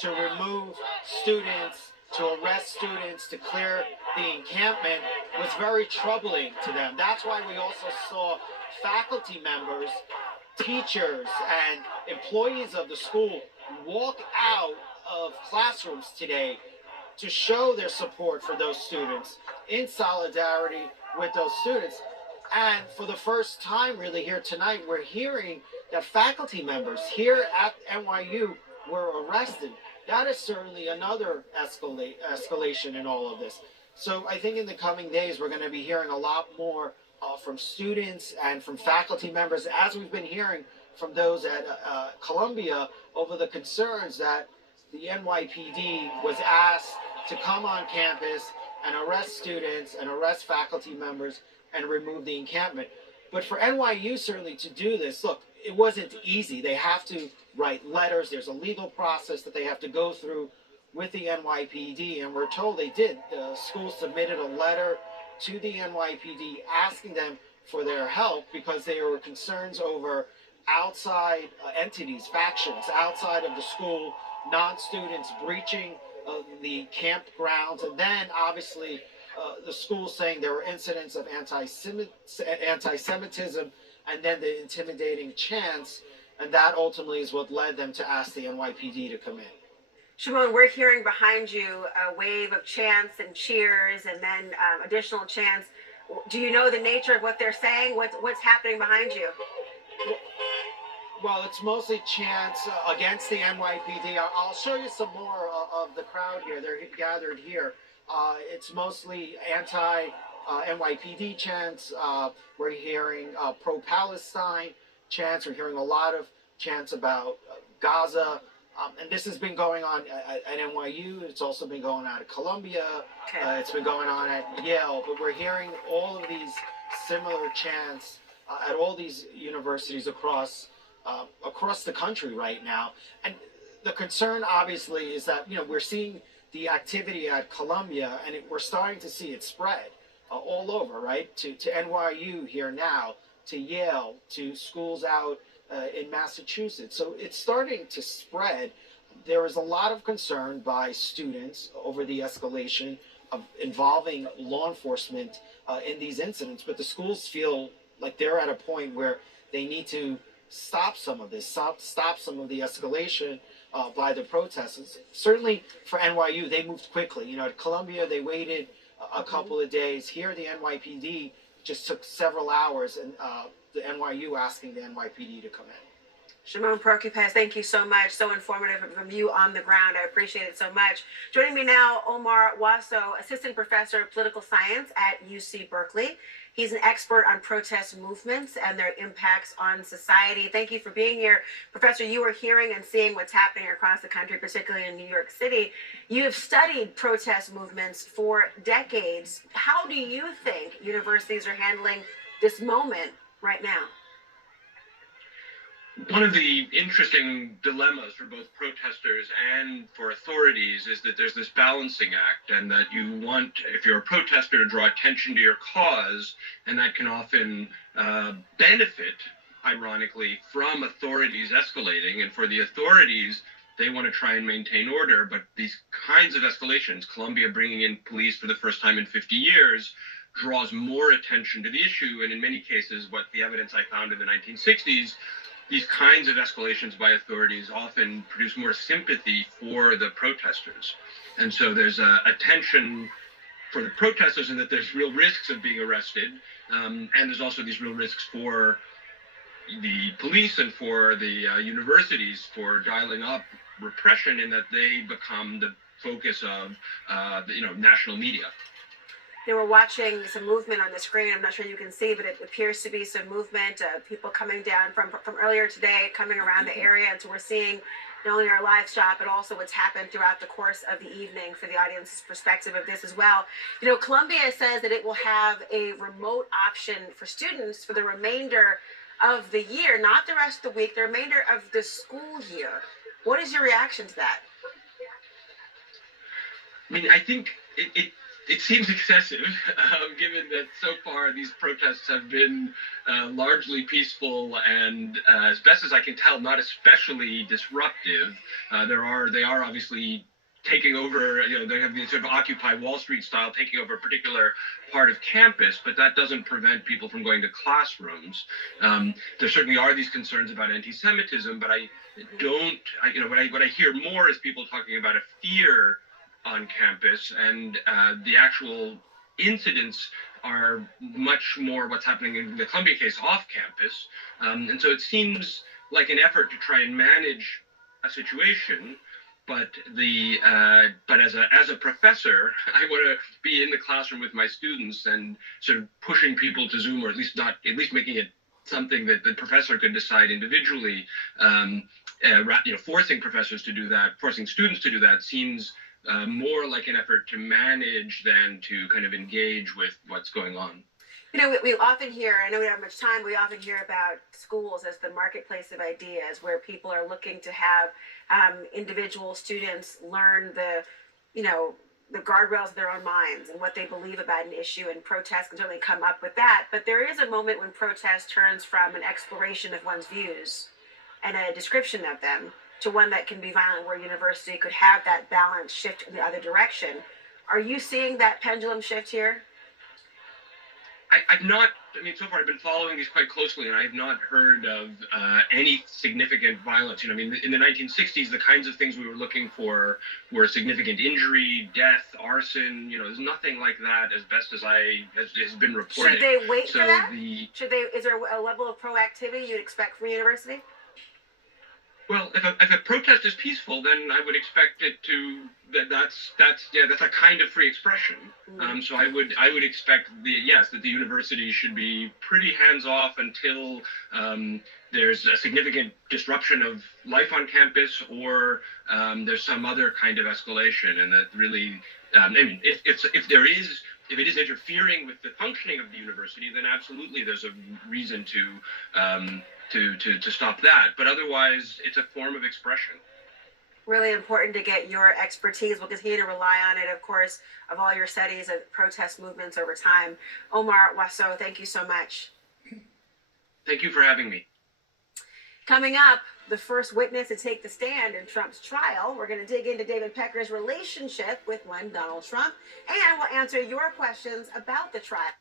to remove students, to arrest students, to clear the encampment was very troubling to them. That's why we also saw faculty members, teachers, and employees of the school walk out of classrooms today to show their support for those students in solidarity with those students. And for the first time really here tonight, we're hearing that faculty members here at NYU were arrested. That is certainly another escalation in all of this. So I think in the coming days, we're going to be hearing a lot more from students and from faculty members, as we've been hearing from those at Columbia over the concerns that the NYPD was asked to come on campus and arrest students and arrest faculty members and remove the encampment. But for NYU certainly to do this, look, it wasn't easy. They have to write letters. There's a legal process that they have to go through with the NYPD, and we're told they did. The school submitted a letter to the NYPD asking them for their help because there were concerns over outside entities, factions outside of the school, non-students breaching the campgrounds, and then obviously the school saying there were incidents of anti-Semitism, and then the intimidating chants, and that ultimately is what led them to ask the NYPD to come in. Shimon, we're hearing behind you a wave of chants and cheers, and then additional chants. Do you know the nature of what they're saying? What's happening behind you? Well, it's mostly chants against the NYPD. I'll show you some more of the crowd here. They're gathered here. It's mostly anti-NYPD chants. We're hearing pro-Palestine chants. We're hearing a lot of chants about Gaza. And this has been going on at NYU. It's also been going on at Columbia. Okay. It's been going on at Yale. But we're hearing all of these similar chants at all these universities across the country right now. And the concern, obviously, is that we're seeing the activity at Columbia, and we're starting to see it spread all over, right? To NYU here now, to Yale, to schools out in Massachusetts. So it's starting to spread. There is a lot of concern by students over the escalation of involving law enforcement in these incidents, but the schools feel like they're at a point where they need to stop some of this, stop some of the escalation by the protesters. Certainly for NYU, they moved quickly. At Columbia, they waited a couple of days. Here, the NYPD just took several hours, and the NYU asking the NYPD to come in. Shimon Proactive, thank you so much. So informative from you on the ground. I appreciate it so much. Joining me now, Omar Wasso, Assistant Professor of Political Science at UC Berkeley. He's an expert on protest movements and their impacts on society. Thank you for being here. Professor, you are hearing and seeing what's happening across the country, particularly in New York City. You have studied protest movements for decades. How do you think universities are handling this moment right now? One of the interesting dilemmas for both protesters and for authorities is that there's this balancing act, and that you want, if you're a protester, to draw attention to your cause, and that can often benefit, ironically, from authorities escalating. And for the authorities, they want to try and maintain order, but these kinds of escalations, Columbia bringing in police for the first time in 50 years, draws more attention to the issue. And in many cases, what the evidence I found in the 1960s, these kinds of escalations by authorities often produce more sympathy for the protesters. And so there's a tension for the protesters in that there's real risks of being arrested. And there's also these real risks for the police and for the universities for dialing up repression, in that they become the focus of national media. We're watching some movement on the screen. I'm not sure you can see, but it appears to be some movement of people coming down from earlier today, coming around the area. And so we're seeing not only our live shot, but also what's happened throughout the course of the evening for the audience's perspective of this as well. Columbia says that it will have a remote option for students for the remainder of the year, not the rest of the week, the remainder of the school year. What is your reaction to that? I mean, I think it seems excessive, given that so far these protests have been largely peaceful and, as best as I can tell, not especially disruptive. They are obviously taking over, they have the sort of Occupy Wall Street style, taking over a particular part of campus, but that doesn't prevent people from going to classrooms. There certainly are these concerns about anti-Semitism, but what I hear more is people talking about a fear on campus, and the actual incidents are much more what's happening in the Columbia case off campus. And so it seems like an effort to try and manage a situation, but as a professor, I want to be in the classroom with my students and sort of pushing people to Zoom, or at least making it something that the professor could decide individually. Forcing professors to do that, forcing students to do that seems more like an effort to manage than to kind of engage with what's going on. We often hear, I know we don't have much time, we often hear about schools as the marketplace of ideas, where people are looking to have individual students learn the guardrails of their own minds and what they believe about an issue, and protest can certainly come up with that. But there is a moment when protest turns from an exploration of one's views and a description of them to one that can be violent, where university could have that balance shift in the other direction. Are you seeing that pendulum shift here? I've not, so far I've been following these quite closely, and I have not heard of any significant violence. In the 1960s, the kinds of things we were looking for were significant injury, death, arson. There's nothing like that, as best as has been reported. Should they wait for that? Is there a level of proactivity you'd expect from university? Well, if a protest is peaceful, then I would expect it to that's a kind of free expression. So I would expect that the university should be pretty hands off until there's a significant disruption of life on campus, or there's some other kind of escalation, and that really, if it is interfering with the functioning of the university, then absolutely there's a reason to stop that. But otherwise, it's a form of expression. Really important to get your expertise. We'll continue to rely on it, of course, of all your studies of protest movements over time. Omar Wasso, thank you so much. Thank you for having me. Coming up, the first witness to take the stand in Trump's trial. We're going to dig into David Pecker's relationship with one Donald Trump, and we'll answer your questions about the trial.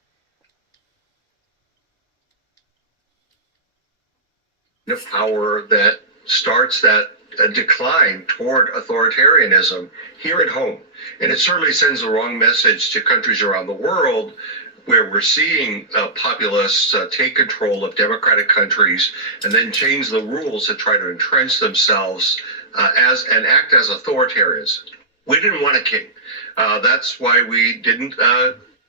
The power that starts that decline toward authoritarianism here at home. And it certainly sends the wrong message to countries around the world, where we're seeing populists take control of democratic countries and then change the rules to try to entrench themselves and act as authoritarians. We didn't want a king. That's why we didn't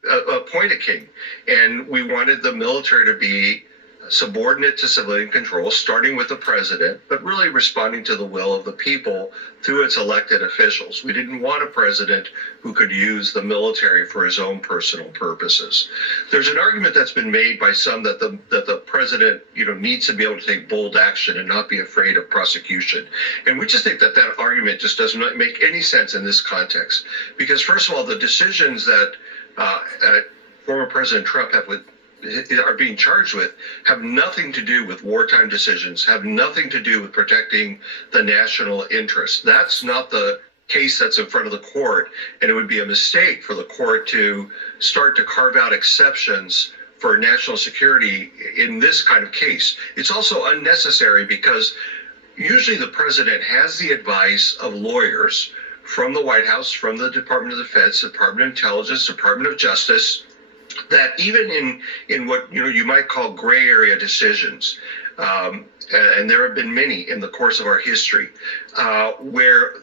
appoint a king. And we wanted the military to be subordinate to civilian control, starting with the president, but really responding to the will of the people through its elected officials. We didn't want a president who could use the military for his own personal purposes. There's an argument that's been made by some that the president, needs to be able to take bold action and not be afraid of prosecution. And we just think that argument just doesn't make any sense in this context. Because first of all, the decisions that former President Trump are being charged with have nothing to do with wartime decisions, have nothing to do with protecting the national interest. That's not the case that's in front of the court, and it would be a mistake for the court to start to carve out exceptions for national security in this kind of case. It's also unnecessary because usually the president has the advice of lawyers from the White House, from the Department of Defense, Department of Intelligence, Department of Justice, that even in what you might call gray area decisions, and there have been many in the course of our history, where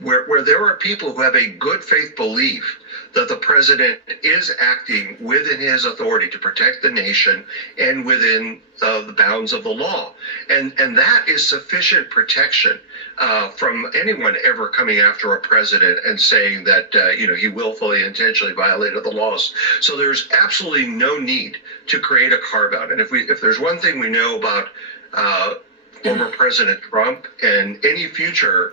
where there are people who have a good faith belief that the president is acting within his authority to protect the nation and within the bounds of the law. And that is sufficient protection from anyone ever coming after a president and saying that, he willfully, intentionally violated the laws. So there's absolutely no need to create a carve out. And if there's one thing we know about former President Trump and any future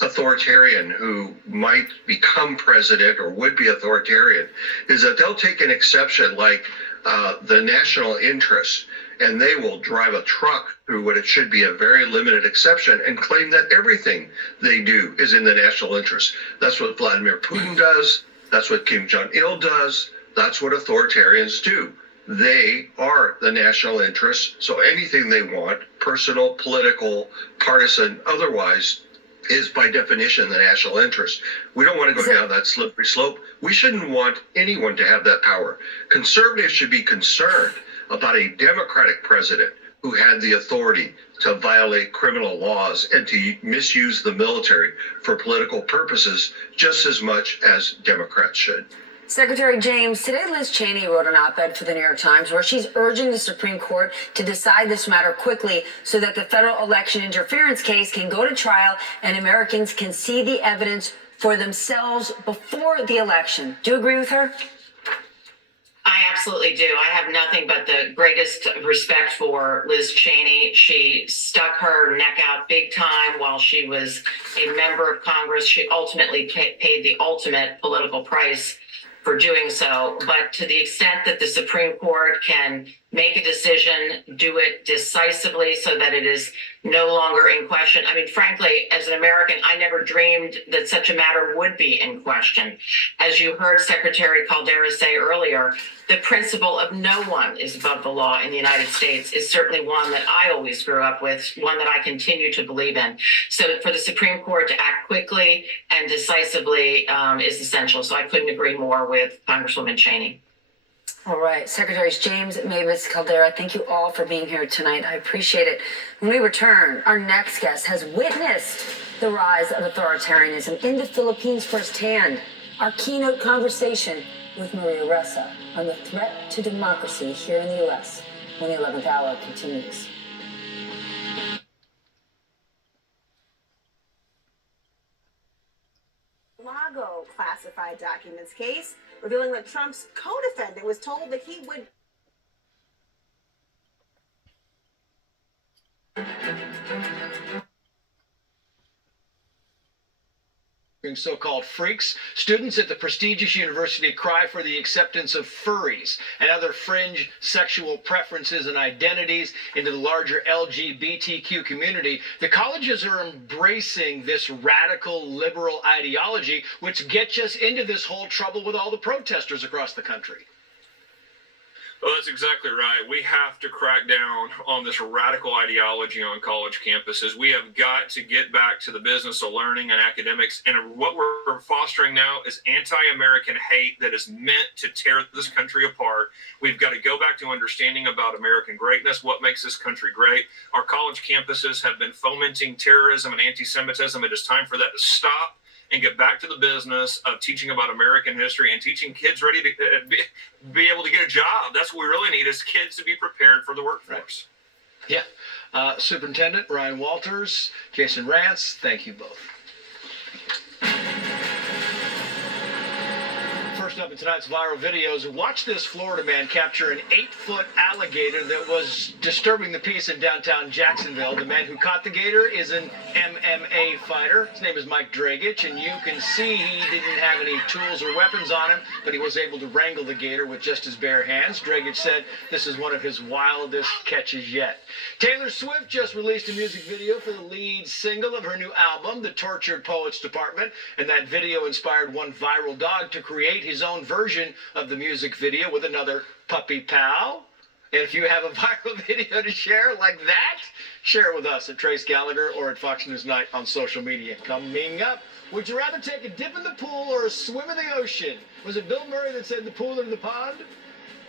authoritarian who might become president or would be authoritarian, is that they'll take an exception like the national interest, and they will drive a truck through what it should be a very limited exception and claim that everything they do is in the national interest. That's what Vladimir Putin does. That's what Kim Jong-il does. That's what authoritarians do. They are the national interest. So anything they want, personal, political, partisan, otherwise, is by definition the national interest. We don't want to go down that slippery slope. We shouldn't want anyone to have that power. Conservatives should be concerned about a Democratic president who had the authority to violate criminal laws and to misuse the military for political purposes just as much as Democrats should. Secretary James, today Liz Cheney wrote an op-ed for the New York Times where she's urging the Supreme Court to decide this matter quickly so that the federal election interference case can go to trial and Americans can see the evidence for themselves before the election. Do you agree with her? I absolutely do. I have nothing but the greatest respect for Liz Cheney. She stuck her neck out big time while she was a member of Congress. She ultimately paid the ultimate political price for doing so. But to the extent that the Supreme Court can make a decision, do it decisively so that it is no longer in question. I mean, frankly, as an American, I never dreamed that such a matter would be in question. As you heard Secretary Caldera say earlier, the principle of no one is above the law in the United States is certainly one that I always grew up with, one that I continue to believe in. So for the Supreme Court to act quickly and decisively is essential. So I couldn't agree more with Congresswoman Cheney. All right. Secretaries James, Mavis, Caldera, thank you all for being here tonight. I appreciate it. When we return, our next guest has witnessed the rise of authoritarianism in the Philippines firsthand. Our keynote conversation with Maria Ressa on the threat to democracy here in the U.S. when the 11th hour continues. Lago classified documents case revealing that Trump's co-defendant was told that he would so-called freaks. Students at the prestigious university cry for the acceptance of furries and other fringe sexual preferences and identities into the larger LGBTQ community. The colleges are embracing this radical liberal ideology, which gets us into this whole trouble with all the protesters across the country. Well, that's exactly right. We have to crack down on this radical ideology on college campuses. We have got to get back to the business of learning and academics. And what we're fostering now is anti-American hate that is meant to tear this country apart. We've got to go back to understanding about American greatness, what makes this country great. Our college campuses have been fomenting terrorism and anti-Semitism. It is time for that to stop and get back to the business of teaching about American history and teaching kids ready to be able to get a job. That's what we really need is kids to be prepared for the workforce. Right. Yeah. Superintendent Ryan Walters, Jason Rance, thank you both. First up in tonight's viral videos, watch this Florida man capture an 8-foot alligator that was disturbing the peace in downtown Jacksonville. The man who caught the gator is an MMA fighter. His name is Mike Dragich, and you can see he didn't have any tools or weapons on him, but he was able to wrangle the gator with just his bare hands. Dragich said this is one of his wildest catches yet. Taylor Swift just released a music video for the lead single of her new album, The Tortured Poets Department, and that video inspired one viral dog to create his own version of the music video with another puppy pal. And if you have a viral video to share like that, share it with us at Trace Gallagher or at Fox News Night on social media. Coming up, would you rather take a dip in the pool or a swim in the ocean? Was it Bill Murray that said the pool or the pond?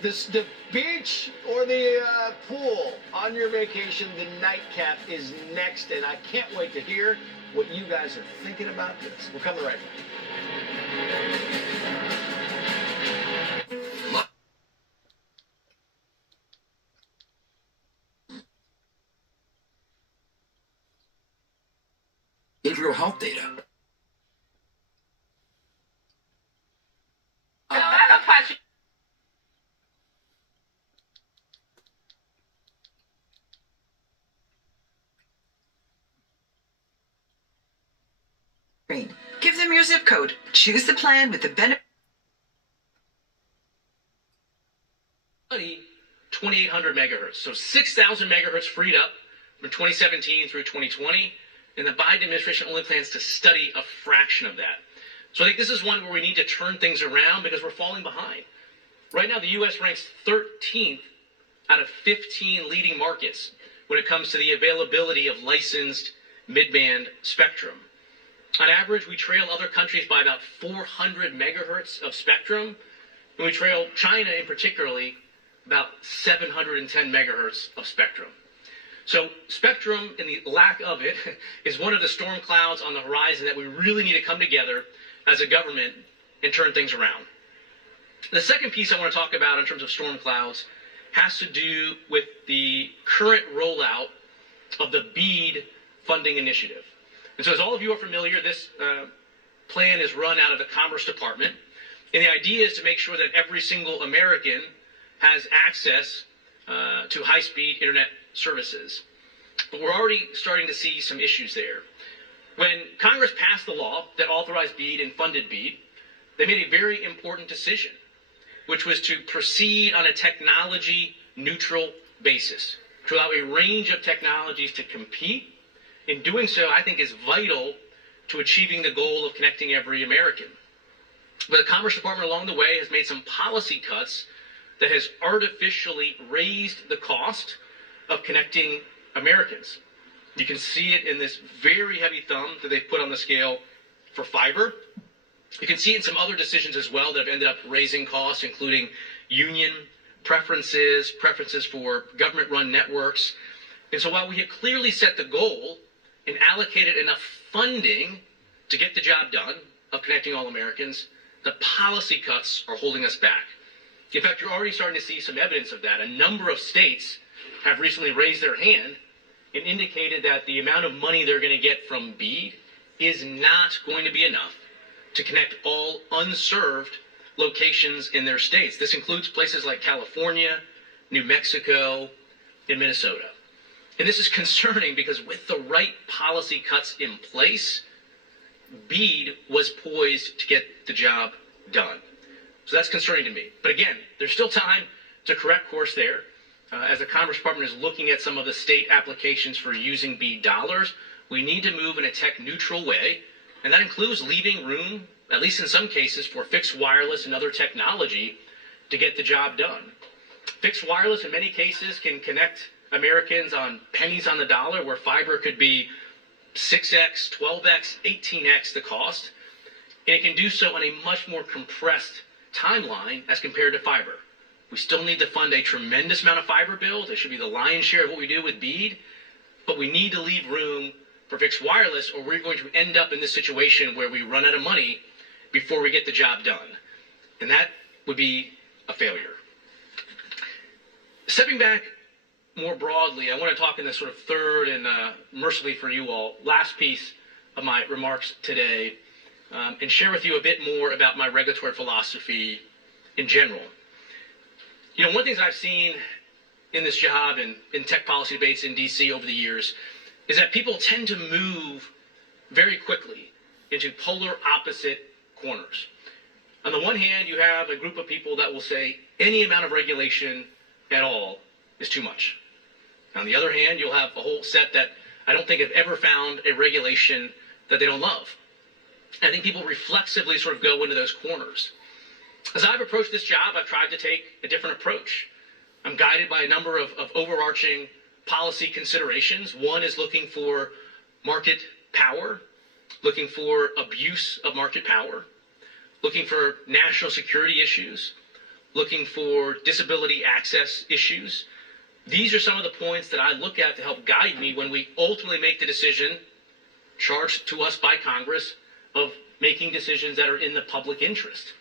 The beach or the pool on your vacation, the nightcap is next, and I can't wait to hear what you guys are thinking about this. We're coming right back. Behavioral health data. Give them your zip code. Choose the plan with the benefit. 2,800 megahertz. So 6,000 megahertz freed up from 2017 through 2020. And the Biden administration only plans to study a fraction of that. So I think this is one where we need to turn things around because we're falling behind. Right now, the U.S. ranks 13th out of 15 leading markets when it comes to the availability of licensed mid-band spectrum. On average, we trail other countries by about 400 megahertz of spectrum, and we trail China in particularly about 710 megahertz of spectrum. So spectrum and the lack of it is one of the storm clouds on the horizon that we really need to come together as a government and turn things around. The second piece I want to talk about in terms of storm clouds has to do with the current rollout of the BEAD funding initiative. And so as all of you are familiar, this plan is run out of the Commerce Department. And the idea is to make sure that every single American has access to high-speed internet services. But we're already starting to see some issues there. When Congress passed the law that authorized BEAD and funded BEAD, they made a very important decision, which was to proceed on a technology-neutral basis, to allow a range of technologies to compete. In doing so, I think is vital to achieving the goal of connecting every American. But the Commerce Department along the way has made some policy cuts that has artificially raised the cost of connecting Americans. You can see it in this very heavy thumb that they've put on the scale for fiber. You can see it in some other decisions as well that have ended up raising costs, including union preferences for government-run networks. And so while we have clearly set the goal and allocated enough funding to get the job done of connecting all Americans, the policy cuts are holding us back. In fact, you're already starting to see some evidence of that. A number of states have recently raised their hand and indicated that the amount of money they're going to get from BEAD is not going to be enough to connect all unserved locations in their states. This includes places like California, New Mexico, and Minnesota. And this is concerning because with the right policy cuts in place, BEAD was poised to get the job done. So that's concerning to me. But again, there's still time to correct course there. As the Commerce Department is looking at some of the state applications for using BEAD dollars, we need to move in a tech-neutral way, and that includes leaving room, at least in some cases, for fixed wireless and other technology to get the job done. Fixed wireless, in many cases, can connect Americans on pennies on the dollar, where fiber could be 6x, 12x, 18x the cost, and it can do so on a much more compressed timeline as compared to fiber. We still need to fund a tremendous amount of fiber build. It should be the lion's share of what we do with BEAD, but we need to leave room for fixed wireless, or we're going to end up in this situation where we run out of money before we get the job done. And that would be a failure. Stepping back more broadly, I want to talk in this sort of third and mercifully for you all, last piece of my remarks today, and share with you a bit more about my regulatory philosophy in general. You know, one of the things I've seen in this job and in tech policy debates in DC over the years is that people tend to move very quickly into polar opposite corners. On the one hand, you have a group of people that will say any amount of regulation at all is too much. On the other hand, you'll have a whole set that I don't think have ever found a regulation that they don't love. I think people reflexively sort of go into those corners. As I've approached this job, I've tried to take a different approach. I'm guided by a number of overarching policy considerations. One is looking for market power, looking for abuse of market power, looking for national security issues, looking for disability access issues. These are some of the points that I look at to help guide me when we ultimately make the decision charged to us by Congress of making decisions that are in the public interest.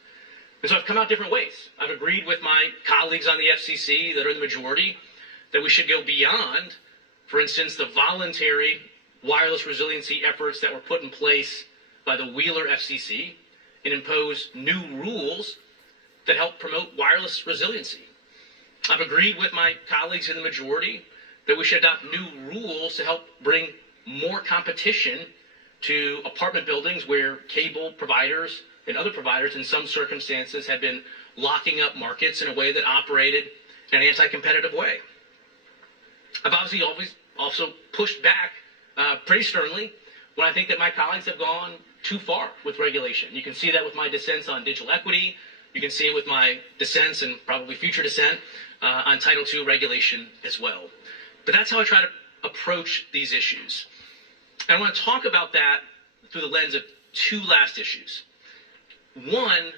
And so I've come out different ways. I've agreed with my colleagues on the FCC that are in the majority that we should go beyond, for instance, the voluntary wireless resiliency efforts that were put in place by the Wheeler FCC and impose new rules that help promote wireless resiliency. I've agreed with my colleagues in the majority that we should adopt new rules to help bring more competition to apartment buildings where cable providers and other providers in some circumstances have been locking up markets in a way that operated in an anti-competitive way. I've obviously always also pushed back pretty sternly when I think that my colleagues have gone too far with regulation. You can see that with my dissents on digital equity. You can see it with my dissents and probably future dissent on Title II regulation as well. But that's how I try to approach these issues. And I want to talk about that through the lens of two last issues. One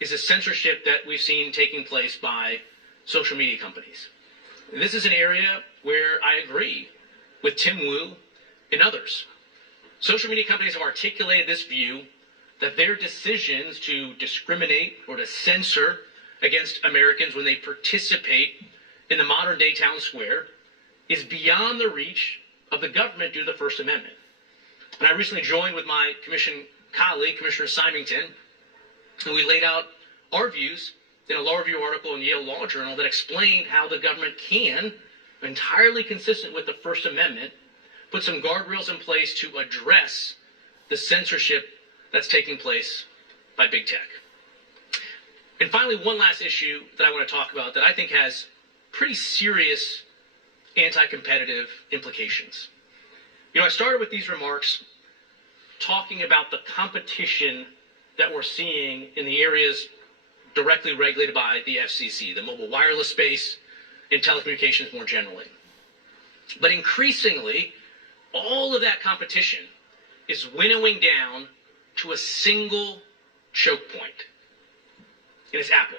is the censorship that we've seen taking place by social media companies. And this is an area where I agree with Tim Wu and others. Social media companies have articulated this view that their decisions to discriminate or to censor against Americans when they participate in the modern day town square is beyond the reach of the government due to the First Amendment. And I recently joined with my commission colleague, Commissioner Symington, and we laid out our views in a law review article in Yale Law Journal that explained how the government can, entirely consistent with the First Amendment, put some guardrails in place to address the censorship that's taking place by big tech. And finally, one last issue that I want to talk about that I think has pretty serious anti-competitive implications. You know, I started with these remarks talking about the competition that we're seeing in the areas directly regulated by the FCC, the mobile wireless space and telecommunications more generally. But increasingly, all of that competition is winnowing down to a single choke point. And it's Apple.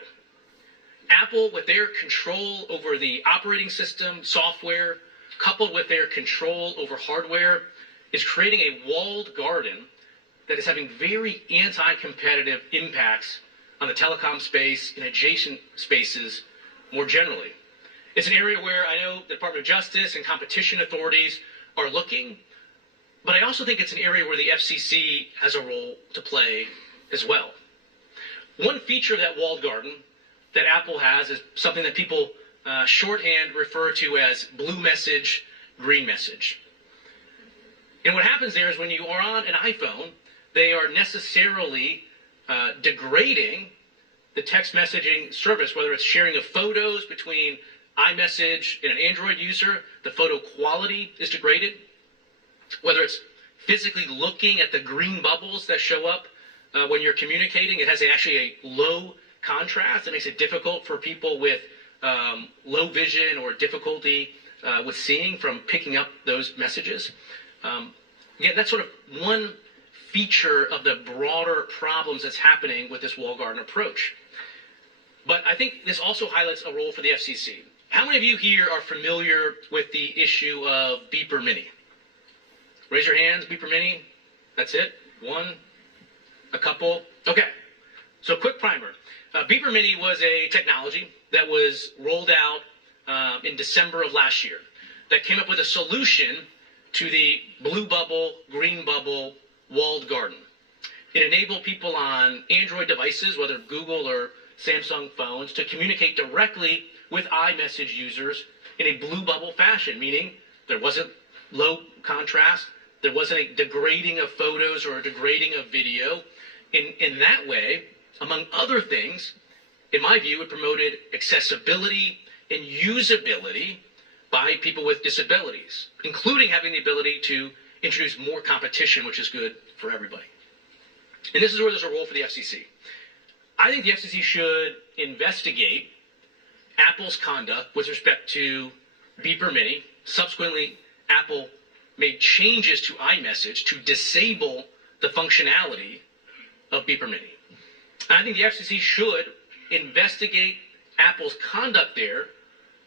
Apple, with their control over the operating system, software, coupled with their control over hardware, is creating a walled garden that is having very anti-competitive impacts on the telecom space and adjacent spaces more generally. It's an area where I know the Department of Justice and competition authorities are looking, but I also think it's an area where the FCC has a role to play as well. One feature of that walled garden that Apple has is something that people shorthand refer to as blue message, green message. And what happens there is when you are on an iPhone, they are necessarily degrading the text messaging service, whether it's sharing of photos between iMessage and an Android user, the photo quality is degraded. Whether it's physically looking at the green bubbles that show up when you're communicating, it has actually a low contrast. It makes it difficult for people with low vision or difficulty with seeing from picking up those messages. Again, that's sort of one feature of the broader problems that's happening with this walled garden approach. But I think this also highlights a role for the FCC. How many of you here are familiar with the issue of Beeper Mini? Raise your hands, Beeper Mini. That's it? One? A couple? Okay. So quick primer. Beeper Mini was a technology that was rolled out in December of last year that came up with a solution to the blue bubble, green bubble, walled garden. It enabled people on Android devices, whether Google or Samsung phones, to communicate directly with iMessage users in a blue bubble fashion, meaning there wasn't low contrast, there wasn't a degrading of photos or a degrading of video. In that way, among other things, in my view, it promoted accessibility and usability by people with disabilities, including having the ability to introduce more competition, which is good for everybody. And this is where there's a role for the FCC. I think the FCC should investigate Apple's conduct with respect to Beeper Mini. Subsequently, Apple made changes to iMessage to disable the functionality of Beeper Mini. And I think the FCC should investigate Apple's conduct there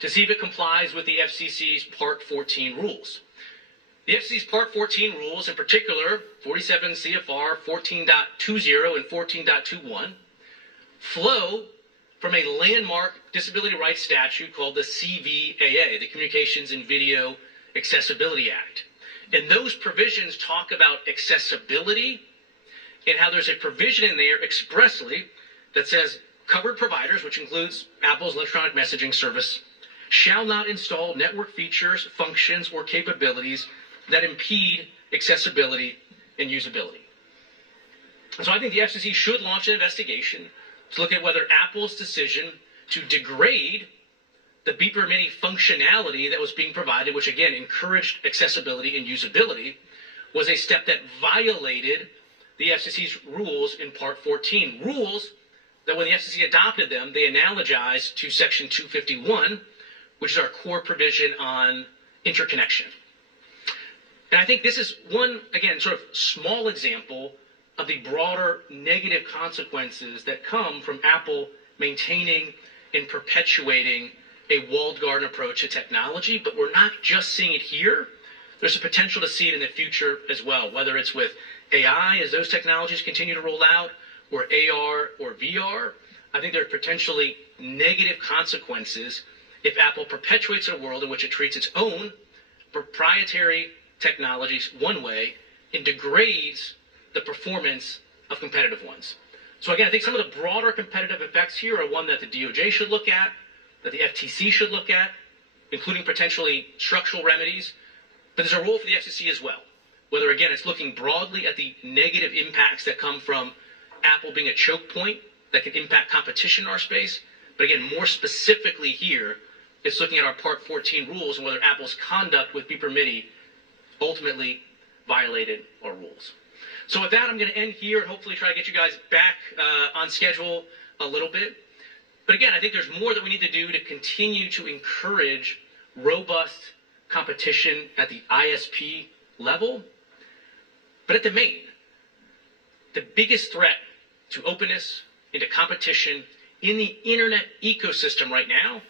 to see if it complies with the FCC's Part 14 rules. The FCC's Part 14 rules, in particular 47 CFR 14.20 and 14.21, flow from a landmark disability rights statute called the CVAA, the Communications and Video Accessibility Act. And those provisions talk about accessibility and how there's a provision in there expressly that says covered providers, which includes Apple's electronic messaging service, shall not install network features, functions, or capabilities that impede accessibility and usability. And so I think the FCC should launch an investigation to look at whether Apple's decision to degrade the Beeper Mini functionality that was being provided, which again encouraged accessibility and usability, was a step that violated the FCC's rules in Part 14. Rules that when the FCC adopted them, they analogized to Section 251, which is our core provision on interconnection. And I think this is one, again, sort of small example of the broader negative consequences that come from Apple maintaining and perpetuating a walled garden approach to technology. But we're not just seeing it here. There's a potential to see it in the future as well, whether it's with AI as those technologies continue to roll out, or AR or VR. I think there are potentially negative consequences if Apple perpetuates a world in which it treats its own proprietary technologies one way and degrades the performance of competitive ones. So again, I think some of the broader competitive effects here are one that the DOJ should look at, that the FTC should look at, including potentially structural remedies. But there's a role for the FCC as well, whether again it's looking broadly at the negative impacts that come from Apple being a choke point that can impact competition in our space. But again, more specifically here, it's looking at our Part 14 rules and whether Apple's conduct with Beeper Mini ultimately violated our rules. So with that, I'm going to end here and hopefully try to get you guys back on schedule a little bit. But again, I think there's more that we need to do to continue to encourage robust competition at the ISP level. But at the main, the biggest threat to openness and to competition in the internet ecosystem right now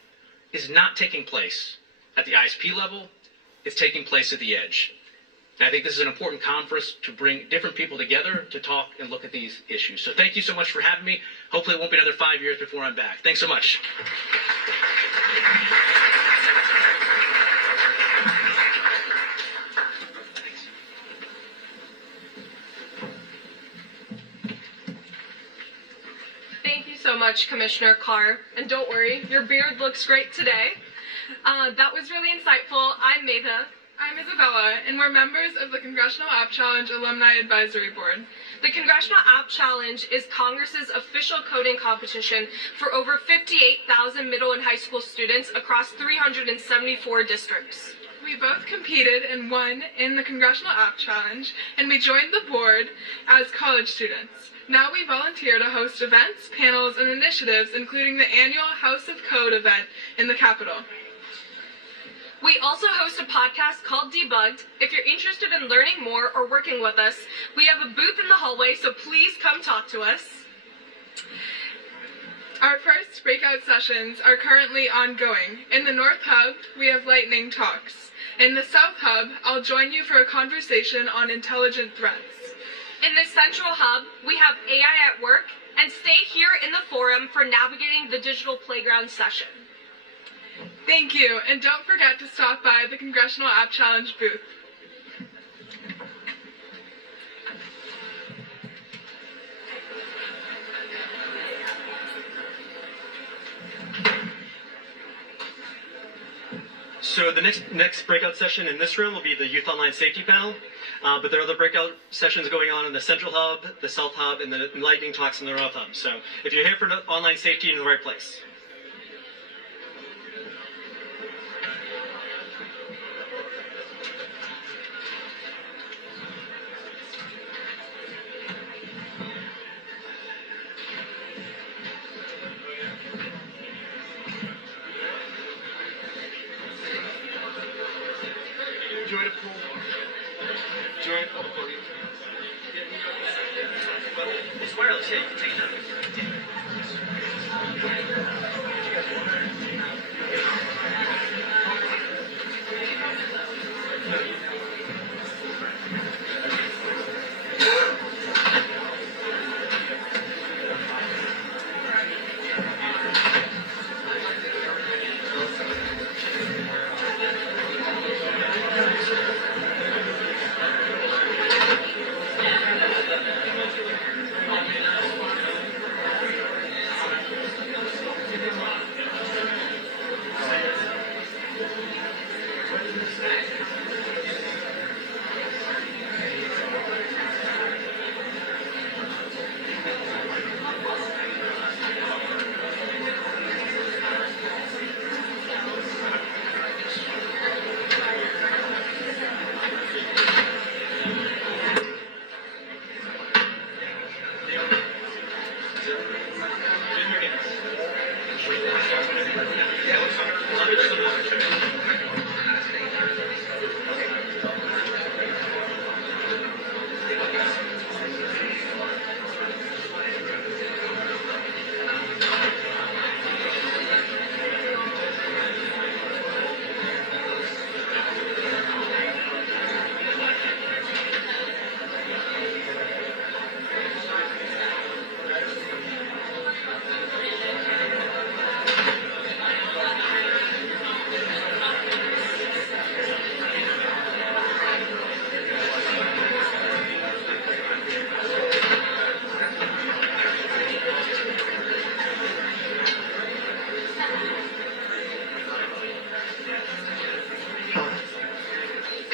is not taking place at the ISP level. It's taking place at the edge. And I think this is an important conference to bring different people together to talk and look at these issues. So thank you so much for having me. Hopefully it won't be another 5 years before I'm back. Thanks so much. Thank you so much, Commissioner Carr. And don't worry, your beard looks great today. That was really insightful. I'm Meta. I'm Isabella, and we're members of the Congressional App Challenge Alumni Advisory Board. The Congressional App Challenge is Congress's official coding competition for over 58,000 middle and high school students across 374 districts. We both competed and won in the Congressional App Challenge, and we joined the board as college students. Now we volunteer to host events, panels, and initiatives, including the annual House of Code event in the Capitol. We also host a podcast called Debugged. If you're interested in learning more or working with us, we have a booth in the hallway, so please come talk to us. Our first breakout sessions are currently ongoing. In the North Hub, we have lightning talks. In the South Hub, I'll join you for a conversation on intelligent threats. In the Central Hub, we have AI at Work, and stay here in the forum for navigating the digital playground session. Thank you, and don't forget to stop by the Congressional App Challenge booth. So the next breakout session in this room will be the Youth Online Safety Panel, but there are other breakout sessions going on in the Central Hub, the South Hub, and the Lightning Talks in the North Hub. So if you're here for online safety, you're in the right place. Join a pool. Join a pool. It's wireless, yeah, you can take it out.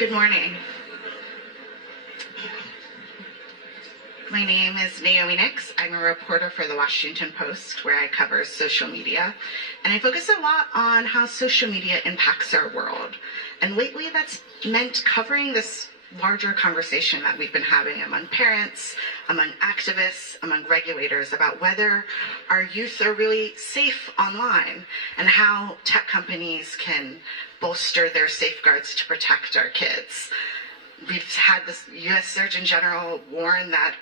Good morning. My name is Naomi Nix. I'm a reporter for the Washington Post, where I cover social media. And I focus a lot on how social media impacts our world. And lately, that's meant covering this larger conversation that we've been having among parents, among activists, among regulators about whether our youth are really safe online and how tech companies can bolster their safeguards to protect our kids. We've had this U.S. Surgeon General warn that,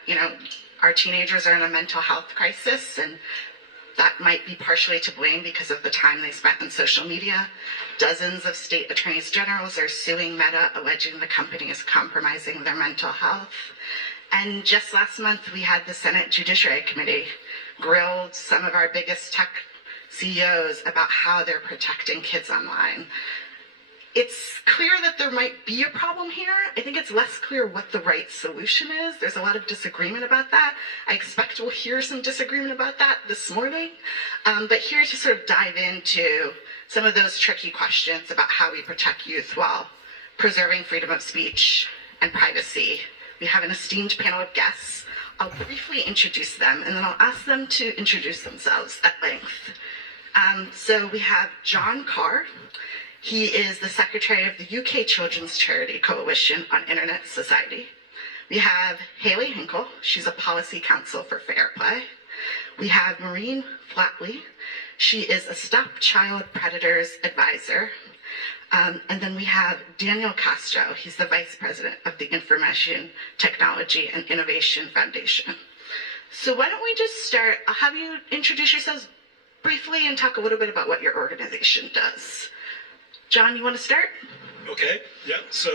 our teenagers are in a mental health crisis, and that might be partially to blame because of the time they spent on social media. Dozens of state attorneys generals are suing Meta, alleging the company is compromising their mental health. And just last month, we had the Senate Judiciary Committee grilled some of our biggest tech CEOs about how they're protecting kids online. It's clear that there might be a problem here. I think it's less clear what the right solution is. There's a lot of disagreement about that. I expect we'll hear some disagreement about that this morning. But here to sort of dive into some of those tricky questions about how we protect youth while preserving freedom of speech and privacy. We have an esteemed panel of guests. I'll briefly introduce them, and then I'll ask them to introduce themselves at length. So we have John Carr. He is the Secretary of the UK Children's Charity Coalition on Internet Society. We have Haley Hinkle. She's a policy counsel for Fair Play. We have Maureen Flatley. She is a Stop Child Predators advisor. And then we have Daniel Castro. He's the Vice President of the Information Technology and Innovation Foundation. So why don't we just start? I'll have you introduce yourselves briefly and talk a little bit about what your organization does. John, you want to start? Okay, yeah. So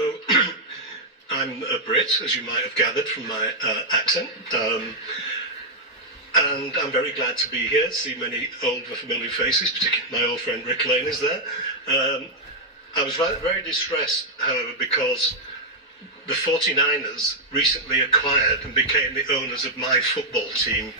I'm a Brit, as you might have gathered from my accent. And I'm very glad to be here, see many old familiar faces, particularly my old friend Rick Lane is there. I was very distressed, however, because the 49ers recently acquired and became the owners of my football team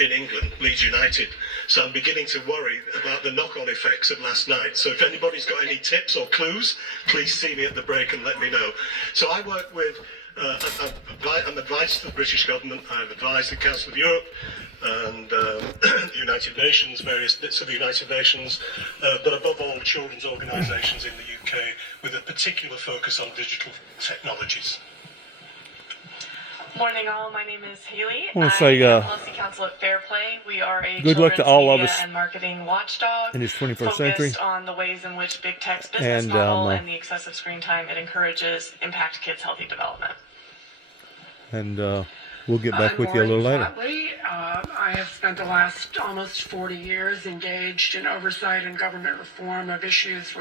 in England, Leeds United. So I'm beginning to worry about the knock-on effects of last night. So if anybody's got any tips or clues, please see me at the break and let me know. So I work with, I'm advised to the British government, I've advised the Council of Europe and the United Nations, various bits of the United Nations, but above all children's organisations in the UK with a particular focus on digital technologies. Morning all, my name is Haley. I want to say policy counsel at Fair Play. We are a good luck to all of us and marketing watchdog in this 21st focused century. On the ways in which big tech's business model and the excessive screen time it encourages impact kids' healthy development. And we'll get back with you a little later. I have spent the last almost 40 years engaged in oversight and government reform of issues